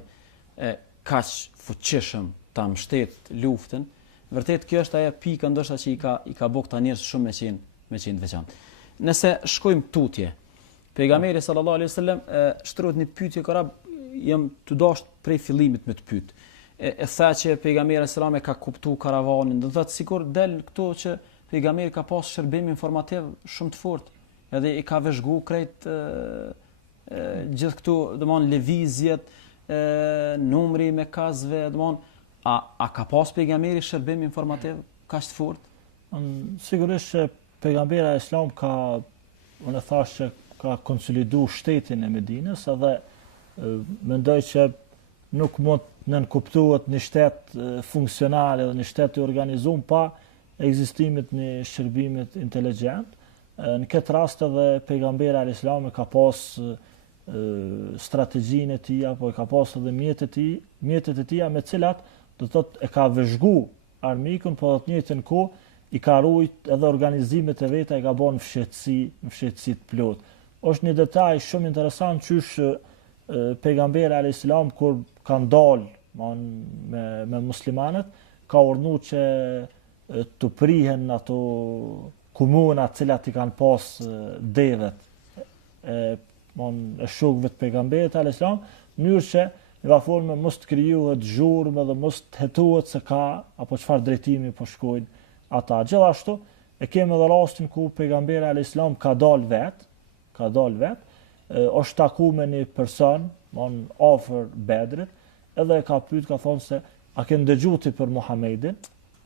kaq fuqishëm ta mbështet luftën, vërtet kjo është ajo pika ndoshta që I ka bëu këta njerëz shumë me qenë të veçantë. Nëse shkojmë tutje, pejgamberi sallallahu alaihi wasallam shtrohet një pyetje Korab, jam të dashur prej fillimit me të pyet. E tha që pejgamberi sallallahu alaihi wasallam ka kuptuar karavanin, do të thotë sikur del këtu që pejgamberi ka pas shërbim informativ shumë të fortë, edhe I ka vëzhgu krejt gjithë këtu, domthon lëvizjet, numri me kazve, domthon a ka pas pejgamberi shërbim informativ kaq të fortë? Sigurisht që pejgamberi alayhis salam unë thash që ka konsolidu shtetin e Medinës, edhe mendoj që nuk mund nënkuptohet një shtet funksional edhe një shtet I organizuar pa ekzistimit një shërbimit inteligjent. Në këtë rast edhe pejgamberi alayhis salam ka pas strategjinë e tij apo ka pas edhe mjetet e tij me cilat do të thotë e ka vëzhgu armikun, po në të njëjtën kohë I ka rujt edhe organizimet e veta I ka bën fshehtësi të plot. Është një detaj shumë interesant qysh pejgamberi alayhis salam kur ka dalë me muslimanët ka urdhëruar që të prihen ato komuna të cilat i kanë pas devet e shokëve të pejgamberit alayhis salam, në mënyrë që në formë mos të krijohet zhurmë dhe mos të hetohet se ka apo çfarë drejtimi po shkojnë ata. Gjithashtu e kemi edhe rastin ku pejgamberi alayhis salam ka dalë vet, është taku me një person afër Bedrit, edhe ka pyet, ka thonë se a ke ndëgjuar ti për Muhamedin?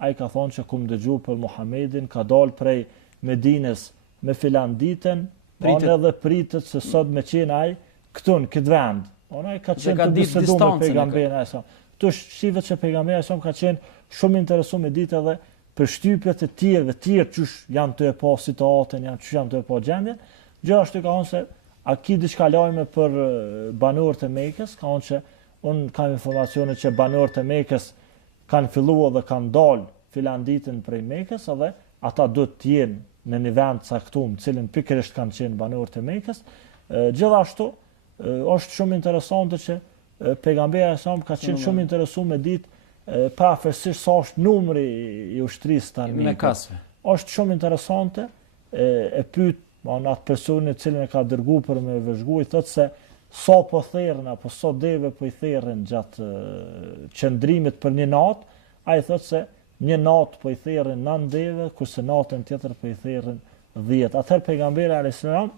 Ai ka thonë që kum dëgju për Muhamedin, ka dalë prej Medinës me filan ditën, edhe pritet se sot me qenë ai këtu në këtë vend. Ai ka qenë të biseduar me pejgamberin e sa. Këtu shihet që pejgamberi e sa ka qenë shumë interesuar me ditë edhe për shtypjet e tjerë që janë të e pa situatën, që janë të e pa gjendjen. Gjithashtu ka thonë se a ki diçka lajme për banorët e Mekës, ka thonë që unë kam informacione që banorët e Mekës kanë filluar dhe kanë dalë filan ditën prej Mekës, edhe ata do të jenë në një vend caktuar, cilin pikërisht kanë qenë banorët e Mekës. Gjithashtu është shumë interesante që pejgamberi e sa ka qenë shumë interesuar me ditë pavarësisht sa është numri i ushtrisë tani. Mekasve. Është shumë interesante e pyet atë personin e cilin e ka dërguar për me vëzhguar, i thotë se sa po therrën apo sa deve po i therrën gjatë qëndrimit për një natë, ai thotë se një natë po i therrën 9 deve, kurse natën tjetër po i therrën 10. Atëherë pejgamberi alayhis salam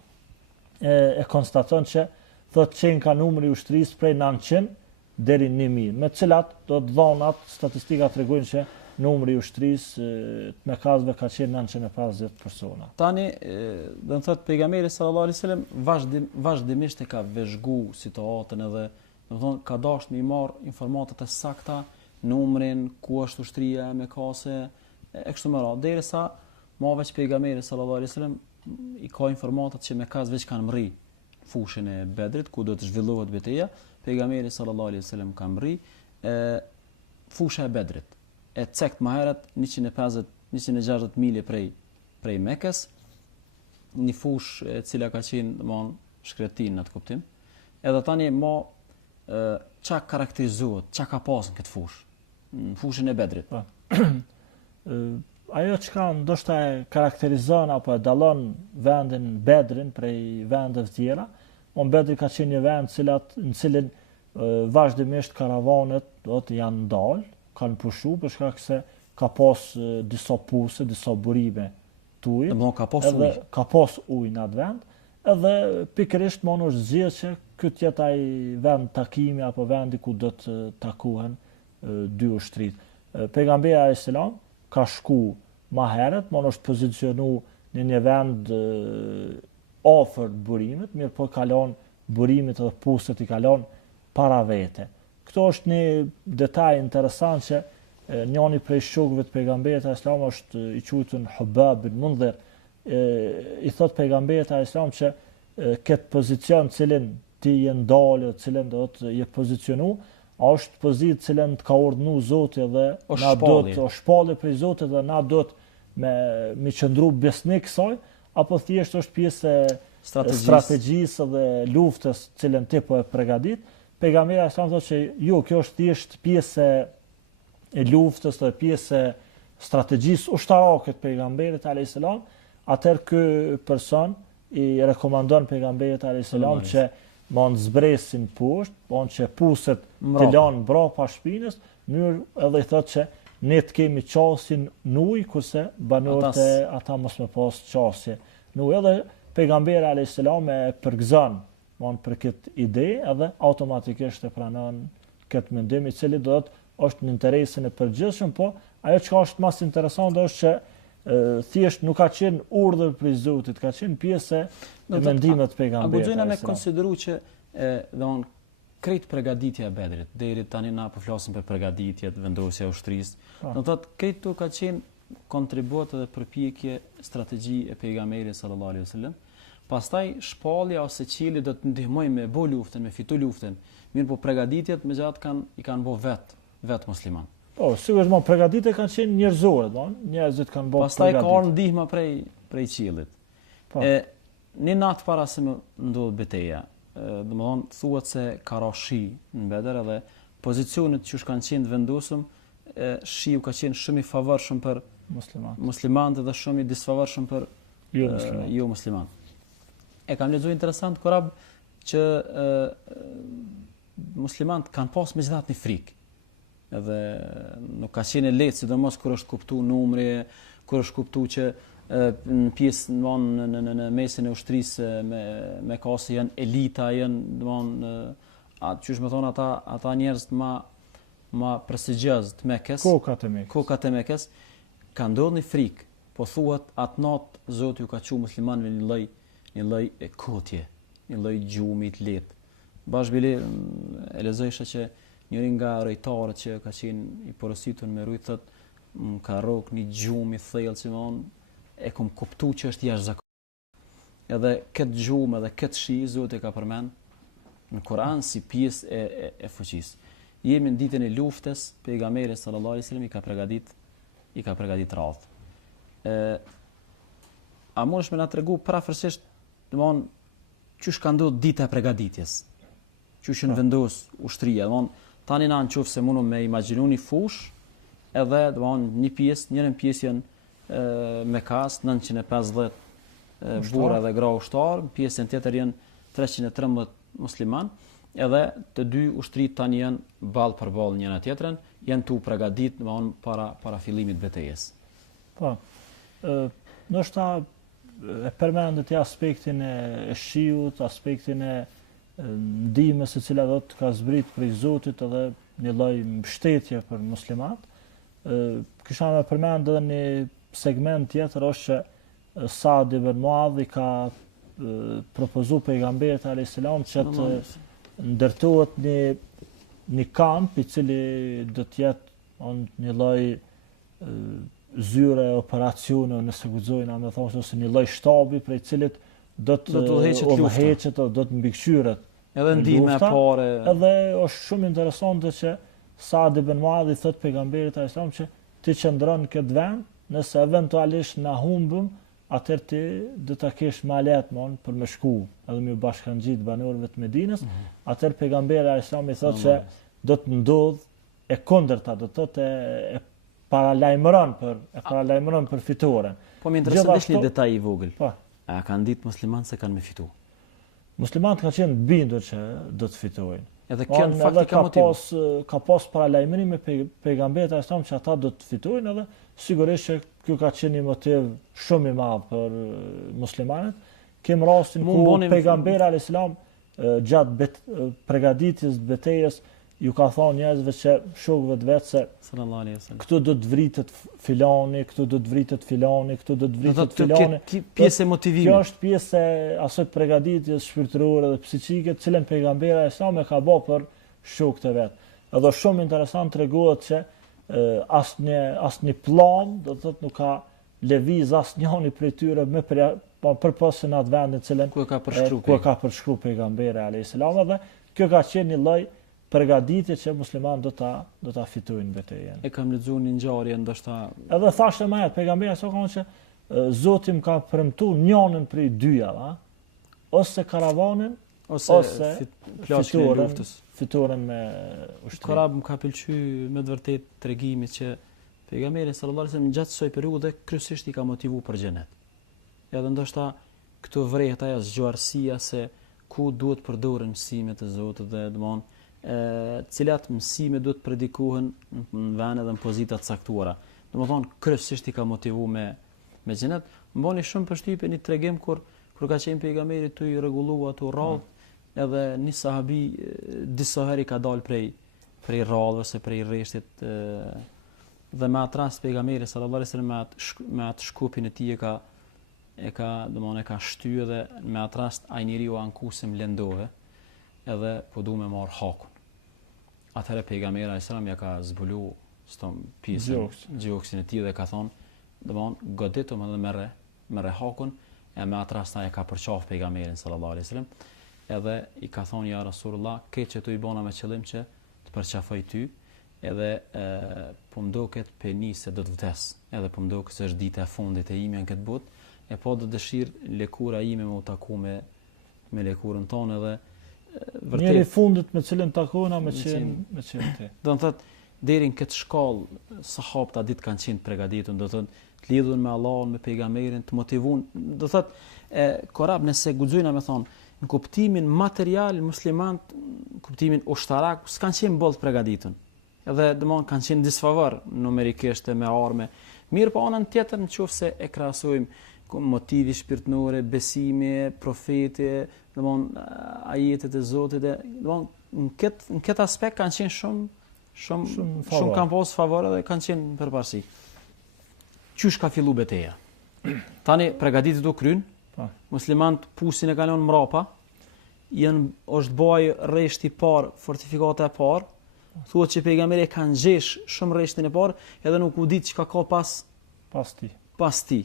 e konstaton që thotë që ka numri i ushtrisë prej 900 deri në 1000, me të cilat do të dhonat statistika tregojnë që numri i ushtrisë të Mekasve ka qenë 950 persona. Tani, do të thotë pejgamberi sallallahu alaihi wasallam vazhdimisht e ka vëzhguar situatën edhe, do të thonë, ka dashur të marrë informatat e sakta, numrin, ku është ushtria e Mekase, e kështu me radhë, derisa veç pejgamberi sallallahu alaihi wasallam i ka informatat që Mekas veç kanë mri fushën e Bedrit, ku do të zhvillohet betejë. Pejgamberi sallallahu alaihi wasallam ka mri fusha e Bedrit. E cekt më herët 160 mile prej Mekës, një fushë e cila ka qenë shkretin në atë kuptim. Edhe tani çka karakterizohet, çka ka pasur këtë fushë, në fushën e Bedrit. Ajo çka ndoshta e karakterizon apo e dallon vendin Bedrin prej vendeve tjera, Bedri ka qenë një vend në cilin vazhdimisht karavanet janë ndalë, kanë pushu për shkak se ka pas disa puse, disa burime të ujit. Ka pas ujë në atë vend, edhe pikërisht është zgjedhur që këtë jetë ai vend takimi apo vendi ku do të takohen dy ushtrit. Pejgamberi alayhis salam ka shku më herët, është pozicionu në një vend afër burimit, mirë po kalon burimit edhe puset i kalon para vete. Këto është një detaj interesant që njëri prej shokëve të pejgamberit alayhis salam është i quajtur Hubab bin Mundhir, i thot pejgamberit alayhis salam që këtë pozicion cilin ti je ndalë, cilin do të je pozicionu, është pozitë cilën të ka urdhëruar Zoti dhe na do të shpallë prej Zotit dhe na do të me qëndru besnik kësaj, apo thjesht është pjesë e strategjisë dhe luftës cilën ti po e përgatit. Pejgamberi alayhis salam thotë që jo, kjo është thjesht pjesë e luftës dhe pjesë e strategjisë ushtarake të pejgamberit alayhis salam. Atëherë ky person i rekomandon pejgamberit alayhis salam që mund zbresin poshtë, që puset të lanë brapa shpinës, mënyrë edhe i thotë që ne të kemi qasin në ujë, kurse banorët e ata mos me pas qasje në ujë. Edhe pejgamberi alayhis salam e përgëzon për këtë ide edhe automatikisht e pranon këtë mendim i cili do të është në interesin e përgjithshëm, po ajo që është më interesante është që thjesht nuk ka qenë urdhër prej Zotit, ka qenë pjesë e mendimit të pejgamberit. A guxojna me konsideru që krejt përgatitja e Bedrit, deri tani na po flasim për përgatitjet, vendosja e ushtrisë. Do thotë krejt këto ka qenë kontribut edhe përpjekje strategji e pejgamberit sallallahu alaihi wasallam. Pastaj shpallja ose qili do të ndihmojë me bë luftën, me fitu luftën. Mirë po përgatitjet megjithatë i kanë bë vet musliman. Po, sigurisht përgatitjet kanë qenë njerëzore, njerëzit kanë bërë. Pastaj ka ardhur ndihma prej qiellit. Një natë para se më ndodh betejë, domethënë thuhet se ka rashi në Bedër edhe pozicionet që kanë qenë vendosur shiu ka qenë shumë i favorshëm për muslimanët dhe shumë i disfavorshëm për jo muslimanët. E kam lexuar interesant kurab që muslimanët kanë pas megjithatë një frikë. Edhe nuk ka qenë lehtë, sidomos kur është kuptuar numri, kur është kuptuar që në pjesë në mesin e ushtrisë me kasë janë elita, janë çush më thon ata njerëz ma prestigjioz të Mekës. Kokat e Mekës ka ndodhur një frikë, po thuhet atë natë Zoti ju ka thënë muslimanëve një lloj kotje, një lloj gjumi të lehtë. Bashbili e lexojsha që njëri nga rejtarët që ka qenë i porositur me rujt thot më ka rrok një gjumë i thellë që e kom kuptu që është jashtëzakonshëm. Edhe këtë gjumë edhe këtë shi Zoti ka përmend në Kur'an si pjesë e fuqisë. Jemi në ditën e luftës, pejgamberi sallallahu alaihi wasallam i ka përgatit radhë. A mundesh me na tregu parafërsisht, domthon, çush ka ndodhur dita e përgatitjes? Çush në vendos ushtria, domthon, tani na nëse mundu me imagjinu një fush, edhe domthon njërën pjesë janë me kas 950 burra dhe gra ushtar, pjesën tjetër janë 313 musliman, edhe të dy ushtrit tani janë ballë për ballë njëra tjetrën, janë tu përgatit domthon para fillimit betejës. Po. Ndoshta e përmendet aspektin e shiut, aspektin e ndihmës e cila do të ka zbrit prej Zotit edhe një lloj mbështetje për muslimanët. Kisha me përmend edhe një segment tjetër është që Saad ibn Muadh i ka propozuar pejgamberit alayhis salam që të ndërtohet një kamp i cili do të jetë një lloj zyre operacione, nëse guxojnë me thonë, ose një lloj shtabi prej cilit do të udhëheqet, do të mbikëqyret. Edhe ndihmë e parë. Edhe është shumë interesante që Saad ibn Muadh i thot pejgamberit alayhis salam që ti qëndron në këtë vend, nëse eventualisht na humbëm, atëherë ti do ta kesh më lehtë për me shku, edhe me bashkangjit banorëve të Medinës. Atëherë pejgamberi alayhis salam i thot që do të ndodh e kundërta, do të thotë e paralajmëron për fitoren. Po më intereson një detaj i vogël. Po. A kanë ditë muslimanët se kanë me fitu? Muslimanët kanë qenë bindur që do të fitojnë. Edhe kjo në fakt ka motiv. Ka pas paralajmërim me pejgamberin alayhis salam që ata do të fitojnë, edhe sigurisht që kjo ka qenë një motiv shumë i madh për muslimanët. Kem rastin ku pejgamberi alayhis salam gjatë përgatitjes të betejës ju ka thonë njerëzve që shokëve të vet se sallallahu alaihi wasallam këtu do të vritet filani, këtu do të vritet filani, këtu do të vritet filani. Pjesë e motivimit. Kjo është pjesë e asaj përgatitjes shpirtërore dhe psiqike, të cilën pejgamberi alayhis salam e ka bërë për shokët e vet. Edhe shumë interesant tregohet që asnjë plan, do të thotë, nuk ka lëviz asnjëri prej tyre me përpos në atë vendin cilën ku e ka përshkruar pejgamberi alayhis salam, dhe kjo ka qenë një lloj përgatitje që muslimanët do ta fitojnë betejën. E kam lexuar një ngjarje ndoshta. Edhe thashë më herët pejgamberi sa thonë që Zoti më ka premtuar njërin prej dyjave, ose karavanin ose plaçën e luftës. Fitoren me ushtri. Korab më ka pëlqyer me të vërtetë tregimi që pejgamberi sallallahu alajhi wasallam gjatë kësaj periudhe kryesisht i ka motivuar për xhenet. Edhe ndoshta këtu vret ajo zgjuarësia se ku duhet përdoren mësimet e Zotit dhe domthon cilat mësime duhet predikohen në vende dhe në pozita të caktuara. Domethënë kryesisht i ka motivuar me xhenet. Mbani shumë përshtypje një tregim kur ka qenë pejgamberi tu i rregullua ato radhë, edhe një sahabi disa herë ka dalë prej radhës ose prej rreshtit, dhe me atë rast pejgamberi sallallahu alajhi wasallam me atë shkupin e tij e ka shtyë, dhe me atë rast ai njeriu ankusim lëndove edhe po du me marr hakun. Atëherë pejgamberi alayhis salam ja ka zbulu pjesën gjoksin e tij dhe ka thonë, domthon goditëm edhe merre hakun, e me atë rast ai ka përqaf pejgamberin sallallahu alaihi wasallam, edhe i ka thonë ja Rasulullah, këtë që tu i bona me qëllim që të përqafoj ty, edhe po mdoket peni se do të vdes, edhe po mdoket se është dita e fundit e ime në këtë botë, e po do dëshirë lëkura ime me u taku me lëkurën tonë, edhe njëri fundit me cilën takona me qenë ti. Do të thotë deri në këtë shkallë sahabët ditë kanë qenë përgatitur, do të lidhur me Allahun, me pejgamberin, të motivuar, do thotë korab nëse guxojna me thonë në kuptimin material muslimanët, në kuptimin ushtarak s'kan qenë boll të përgatitur. Edhe domthon kanë qenë disfavor numerikisht me armë. Mirë po anën tjetër nëse e krahasojmë motivi shpirtëror, besimi, profeti, domthon ajetet e Zotit, domthon në këtë aspekt kanë qenë shumë kanë pas favor dhe kanë qenë përparësi. Qysh ka fillu beteja? Tani përgatitet u kryn, muslimanët pusin e kanë lënë mrapa, është baj rreshti i parë, fortifikata e parë. Thuhet që pejgamberi kanë gjesh shumë rreshtin e parë, edhe nuk u ditë çka ka pas ti.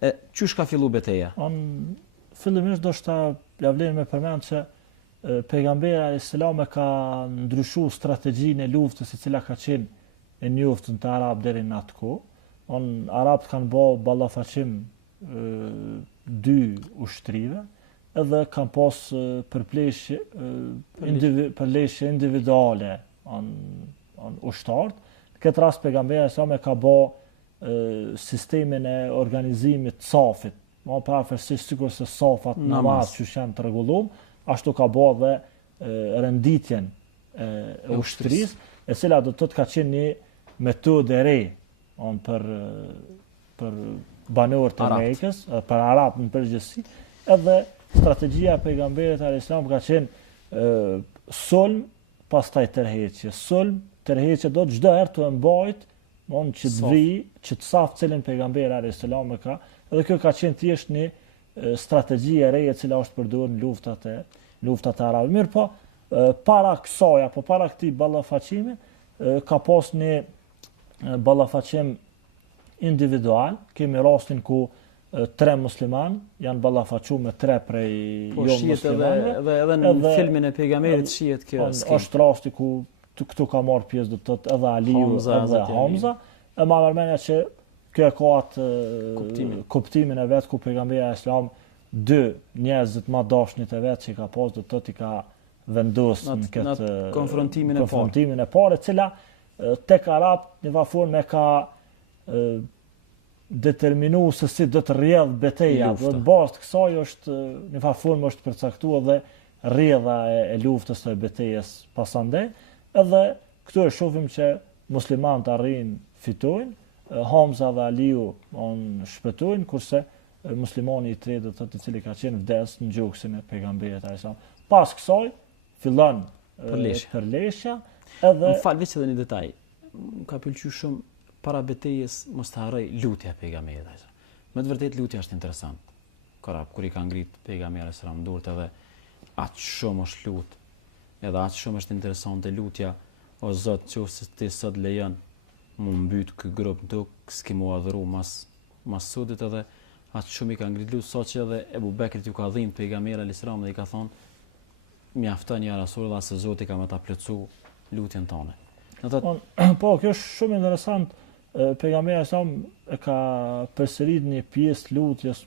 Qysh ka fillu beteja? Fillimisht do shta ja vlen me përmend që pejgamberi alayhis salam ka ndryshuar strategjinë e luftës, e cila ka qenë e njoftën te arab deri në atë kohë. Arabët kanë bë ballafaqim dy ushtrive, edhe kanë pas përpleshje individuale on ushtarët. Në këtë rast pejgamberi sa me ka bë sistemin e organizimit të safit, më parafërsisht sikur se safat namaz që janë të rregulluar, ashtu ka bë dhe renditjen e ushtrisë, e cila do të ka qenë një metodë e re për banorët e Mekës, për arabët në përgjithësi, edhe strategjia e pejgamberit alayhis salam ka qenë sulm pastaj tërheqje. Sulm, tërheqje do të çdo herë të mbajt, që të vi, që të saf cilën pejgamberi alayhis salam ka, edhe kjo ka qenë thjesht një strategji e re e cila është përdorur në luftat e arabëve. Mirë po, para kësaj apo para këtij ballafaqimi ka pas një ballafaqim individual. Kemi rastin ku 3 musliman janë ballafaquar me 3 prej muslimanëve. Edhe në filmin e pejgamberit shihet kjo. Është rasti ku këtu ka marrë pjesë do të thotë edhe Aliu edhe Hamza. E ma mërmenja që kjo ka atë kuptimin e vet ku pejgamberi alayhis salam 2 njerëzit më dashnit e vet që ka pas do të thotë i ka vendosur në këtë konfrontimin e parë, e cila tek arabët në formë ka determinu se si do të rrjedh beteja. Dhe në bazë të kësaj është në formë është përcaktuar dhe rrjedha e luftës së betejës pasandej. Edhe këtu e shohim që muslimanët arrin fitojnë, Hamza dhe Aliu shpëtojnë, kurse muslimani i tretë do të thotë i cili ka qenë vdes në gjoksin e pejgamberit alayhis salam. Pas kësaj fillon përleshja, edhe më fal vetë edhe një detaj. Ka pëlqyer shumë para betejës mos të harroj lutja e pejgamberit alayhis salam. Me të vërtetë lutja është interesant. Kur i ka ngrit pejgamberi alayhis salam durët, edhe aq shumë është lut. Edhe aq shumë është interesante lutja, o Zot, nëse ti sot lejon mu mbyt ky grup në tokë, s'ke mu adhuru mas sotit, edhe aq shumë i ka ngrit lut, saqë edhe Ebu Bekrit ju ka dhimbë pejgamberi alayhis salam dhe i ka thonë mjafton ja Rasulullah se Zoti ka më ta plotsu lutjen tonë. Po, kjo është shumë interesant. Pejgamberi alayhis salam e ka përsërit një pjesë lutjes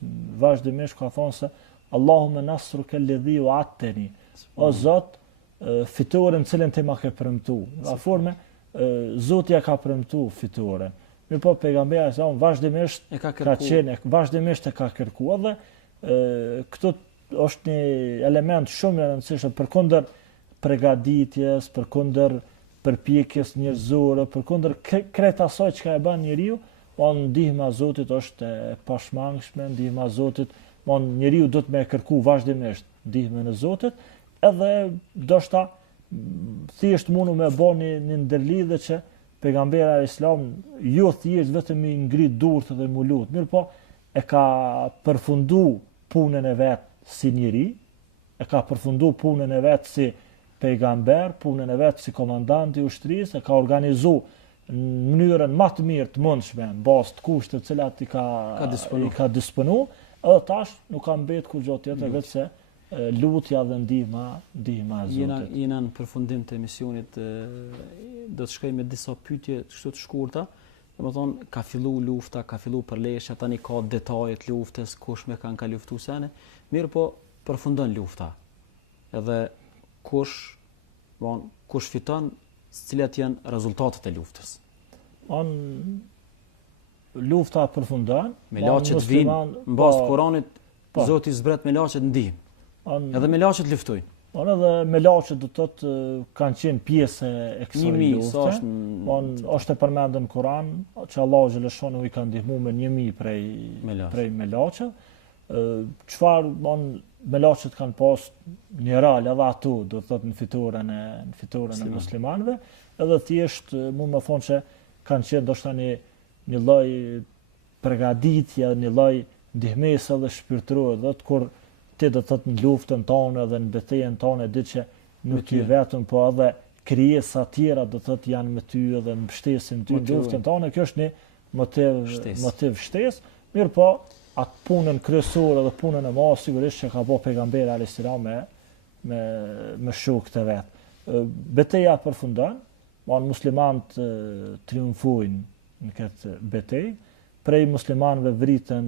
vazhdimisht, ka thonë se Allahumma nasruka alladhi wa'adtani. O Zot, fitoren cilën ti ma ke premtu. Në formë Zoti ja ka premtu fitoren. Mirë po pejgamberi alayhis salam vazhdimisht e ka kërkuar dhe këtu është një element shumë i rëndësishëm përkundër përgatitjes, përkundër përpjekjes njerëzore, përkundër krejt asaj çka e bën njeriu, ndihma e Zotit është e pashmangshme, ndihma e Zotit, njeriu do të më kërku vazhdimisht ndihmën e Zotit, edhe ndoshta thjesht mundu me bën një ndërlidhje që pejgamberi alayhis salam jo thjesht vetëm i ngrit durt dhe mu lut, mirë po e ka përfundu punën e vet si njeri, e ka përfundu punën e vet si pejgamber, punën e vet si komandant i ushtrisë, e ka organizu në mënyrën më të mirë të mundshme, në bazë të kushteve të cilat i ka disponu, edhe tash nuk ka mbet kur gjë tjetër vetë se lutja dhe ndihma e Zotit. Jena në përfundim të emisionit do të shkojmë me disa pyetje kështu të shkurta. Domethënë ka fillu lufta, ka fillu përleshja, tani ka detajet luftës, kush me kanë ka luftu sene, mirë po përfundon lufta. Edhe kush fiton cilat janë rezultatet e luftës. Lufta përfundon, me laçet vinë mbas Kuranit, Zoti zbret me laçet ndihmë. Edhe me laçet luftojnë. Edhe me laçet do të thotë kanë qenë pjesë e kësaj lufte. Është e përmendur në Kur'an që Allahu xhaleshonu i ka ndihmuar me 1000 prej me laçe. Çfarë me laçet kanë pas një rol edhe ato, do të thotë në fitoren e muslimanëve, edhe thjesht mund të thonë që kanë qenë ndoshta një lloj përgatitje, një lloj ndihmëse edhe shpirtërore, do të kur ti do të thotë në luftën tonë edhe në betejën tonë di që nuk ty vetëm, po edhe krijesa tjera do të thotë janë me ty edhe mbështesin ty në luftën tonë. Kjo është një motiv shtesë. Mirë po, atë punën kryesore dhe punën e madhe sigurisht që ka bëu pejgamberi alayhis salam me shokët e vet. Beteja përfundon, muslimanët triumfojnë në këtë betejë. Prej muslimanëve vritën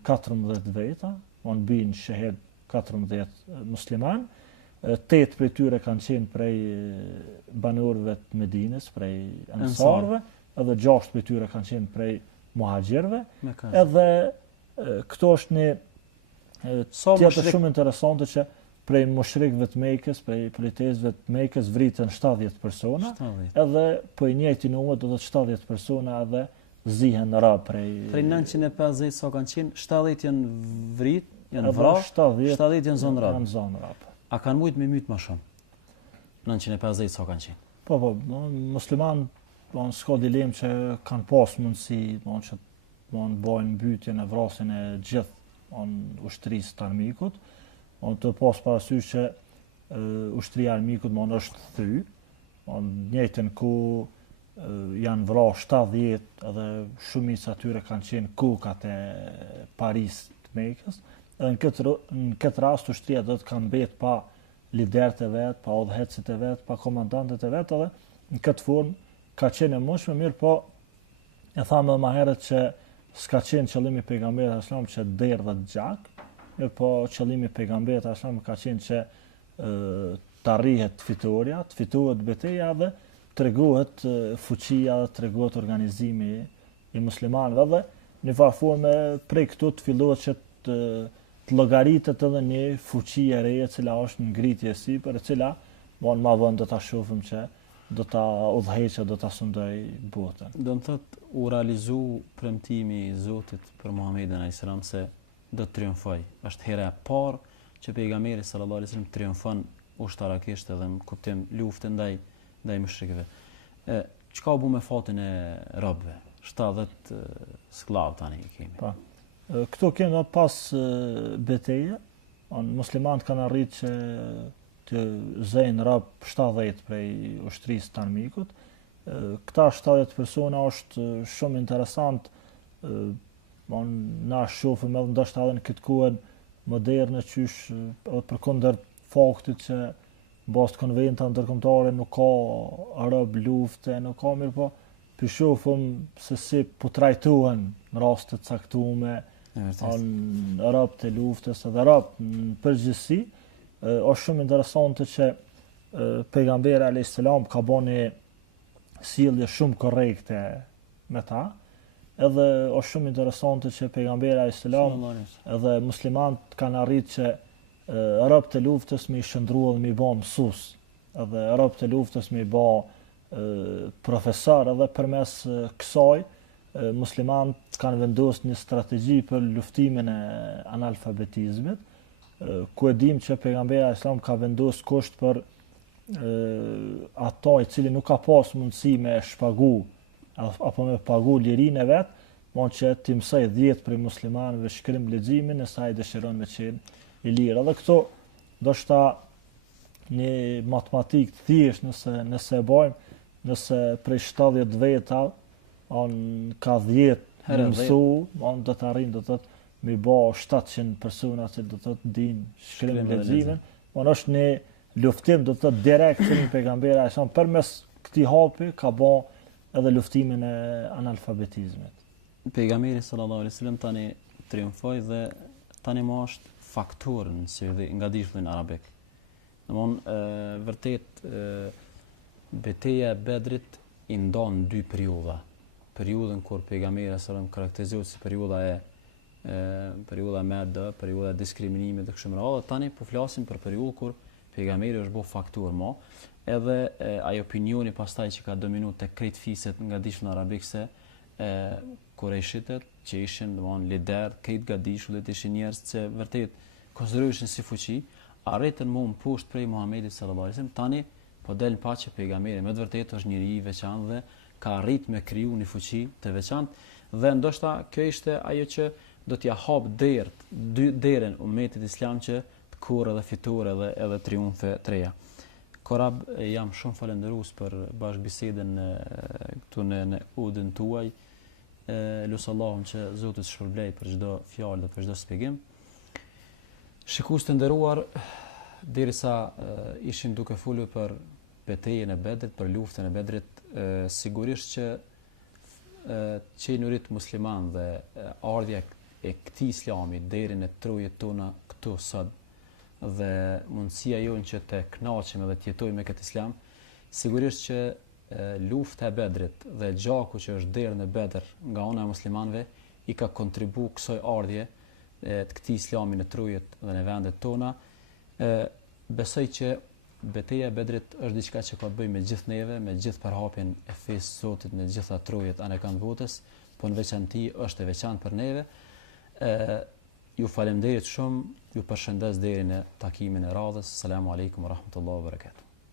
14 veta, bin shahed 14 musliman, 8 prej tyre kanë qenë prej banorëve të Medinës, prej ansarëve, edhe 6 prej tyre kanë qenë prej muhaxhirëve. Edhe këto është një tjetër shumë interesante që prej mushrikëve të Mekës, prej politezëve të Mekës vritën 70 persona, edhe po i njëjti numër do të 70 persona edhe zihen rap prej 950 sa kanë qenë, 70 janë vrit, janë vrarë, 70 janë zonë rap. A kanë mujt me myt më shumë? 950 sa kanë qenë. Po, muslimanë s'ka dilemë që kanë pas mundësi, që bojnë mbytjen e vrasin e gjithë ushtrisë të armikut, të pas parasysh që ushtria e armikut është thy, njëjtën ku janë vrarë 70 edhe shumica atyre kanë qenë kukat e Paris të Mekës. Në këtë rast ushtria do të ka mbet pa liderët e vet, pa udhëheqësit e vet, pa komandantët e vet, edhe në këtë formë ka qenë e mundshme, mirë po e thamë edhe më herët që s'ka qenë qëllimi i pejgamberit sallallahu alajhi wasallam që derë dhe gjak, mirë po qëllimi i pejgamberit sallallahu alajhi wasallam ka qenë që të arrihet fitoria, të fitohet betejë dhe tregohet fuqia, tregohet organizimi i muslimanëve dhe në formë prej këtu të fillohet që të llogaritet edhe një fuqi e re e cila është në ngritje sipër, e cila më vonë do ta shohim që do ta udhëheqë, do ta sundoj botën. Do të thotë u realizu premtimi i Zotit për Muhamedit alayhis salam se do të triumfoj. Është hera e parë që pejgamberi sallallahu alaihi wasallam triumfon ushtarakisht edhe në kuptim luftë ndaj mushrikëve. Çka u bë me fatin e robëve? 70 skllav tani kemi. Po. Këto kemi pas beteje, muslimanët kanë arritur që të zëjnë rob 70 prej ushtrisë të armikut. Këta 70 persona është shumë interesant, na shohim edhe ndoshta edhe në këtë kohë moderne qysh përkundër faktit që bazë konventa ndërkombëtare nuk ka rob lufte, nuk ka mirë po shohim se si po trajtohen në raste të caktuara rob të luftës edhe rob në përgjithësi. Është shumë interesante që pejgamberi alayhis salam ka bënë sjellje shumë korrekte me ta. Edhe është shumë interesante që pejgamberi alayhis salam edhe muslimanët kanë arritur që rob të luftës me i shndrua dhe me i bë mësues, edhe rob të luftës me i bë profesor, edhe përmes kësaj muslimanët kanë vendosur një strategji për luftimin e analfabetizmit. Ku e dim që pejgamberi alayhis salam ka vendosur kusht për ato i cili nuk ka pas mundësi me shpagu apo me pagu lirinë e vet, mund që të mësoj 10 prej muslimanëve shkrim leximin nëse ai dëshiron me qenë i lirë. Edhe këto ndoshta një matematikë të thjeshtë nëse e bëjmë, nëse prej 70 veta ka 10 mësu, do të arrijmë do të thotë me bë 700 persona që do të thotë din shkrim leximin. Është një luftim do të thotë direkt që pejgamberi ai son përmes këtij hapi ka bë edhe luftimin e analfabetizmit. Pejgamberi sallallahu alaihi wasallam tani triumfoi dhe tani më është faktor në nga dishullin arabik. Domthon vërtet Betejë e Bedrit i ndon dy periudha. Periudhën kur pejgamberi sallallahu karakterizohet si periudha periudha më e dë, periudha e diskriminimit të kësaj radhe. Tani po flasim për periudhë kur pejgamberi është bërë faktur më, edhe ai opinioni pastaj që ka dominu tek krejt fiset nga dishun arabik se Kurejshitët që ishin domthonë lider, krejt gadishullit ishin njerëz që vërtet konsideroheshin si fuqi, arritën më poshtë prej Muhamedit sallallahu alaihi wasallam. Tani po del pa që pejgamberi me të vërtetë është njëri i veçantë dhe ka arrit me kriju një fuqi të veçantë dhe ndoshta kjo ishte ajo që do t'ja hap derën ummetit islam që të kurrë dhe fitore edhe triumfe të reja. Korab, jam shumë falendërues për bashkëbisedën këtu në udhën tuaj. Lutë Allahun që Zoti të shpërblej për çdo fjalë dhe për çdo shpjegim. Shikues të nderuar, derisa ishim duke folur për betejën e Bedrit, për luftën e Bedrit, sigurisht që qenurit musliman dhe ardhja e këtij islami deri në trojet tona këtu sot dhe mundësia jonë që të kënaqemi dhe të jetojmë me këtë islam, sigurisht që lufta e Bedrit dhe gjaku që është derë në Bedr nga ana e muslimanëve i ka kontribuar kësaj ardhje të këtij islami në trojet dhe në vendet tona. Besoj që betejë e Bedrit është diçka që ka të bëjë me gjithë neve, me gjithë përhapjen e fesë së Zotit në të gjitha trojet anë kanë botës, po në veçanti është e veçantë për neve. Ju falenderit shumë, ju përshëndes deri në takimin e radhës. Selamu alaikum wa rahmatullahi wa barakatuh.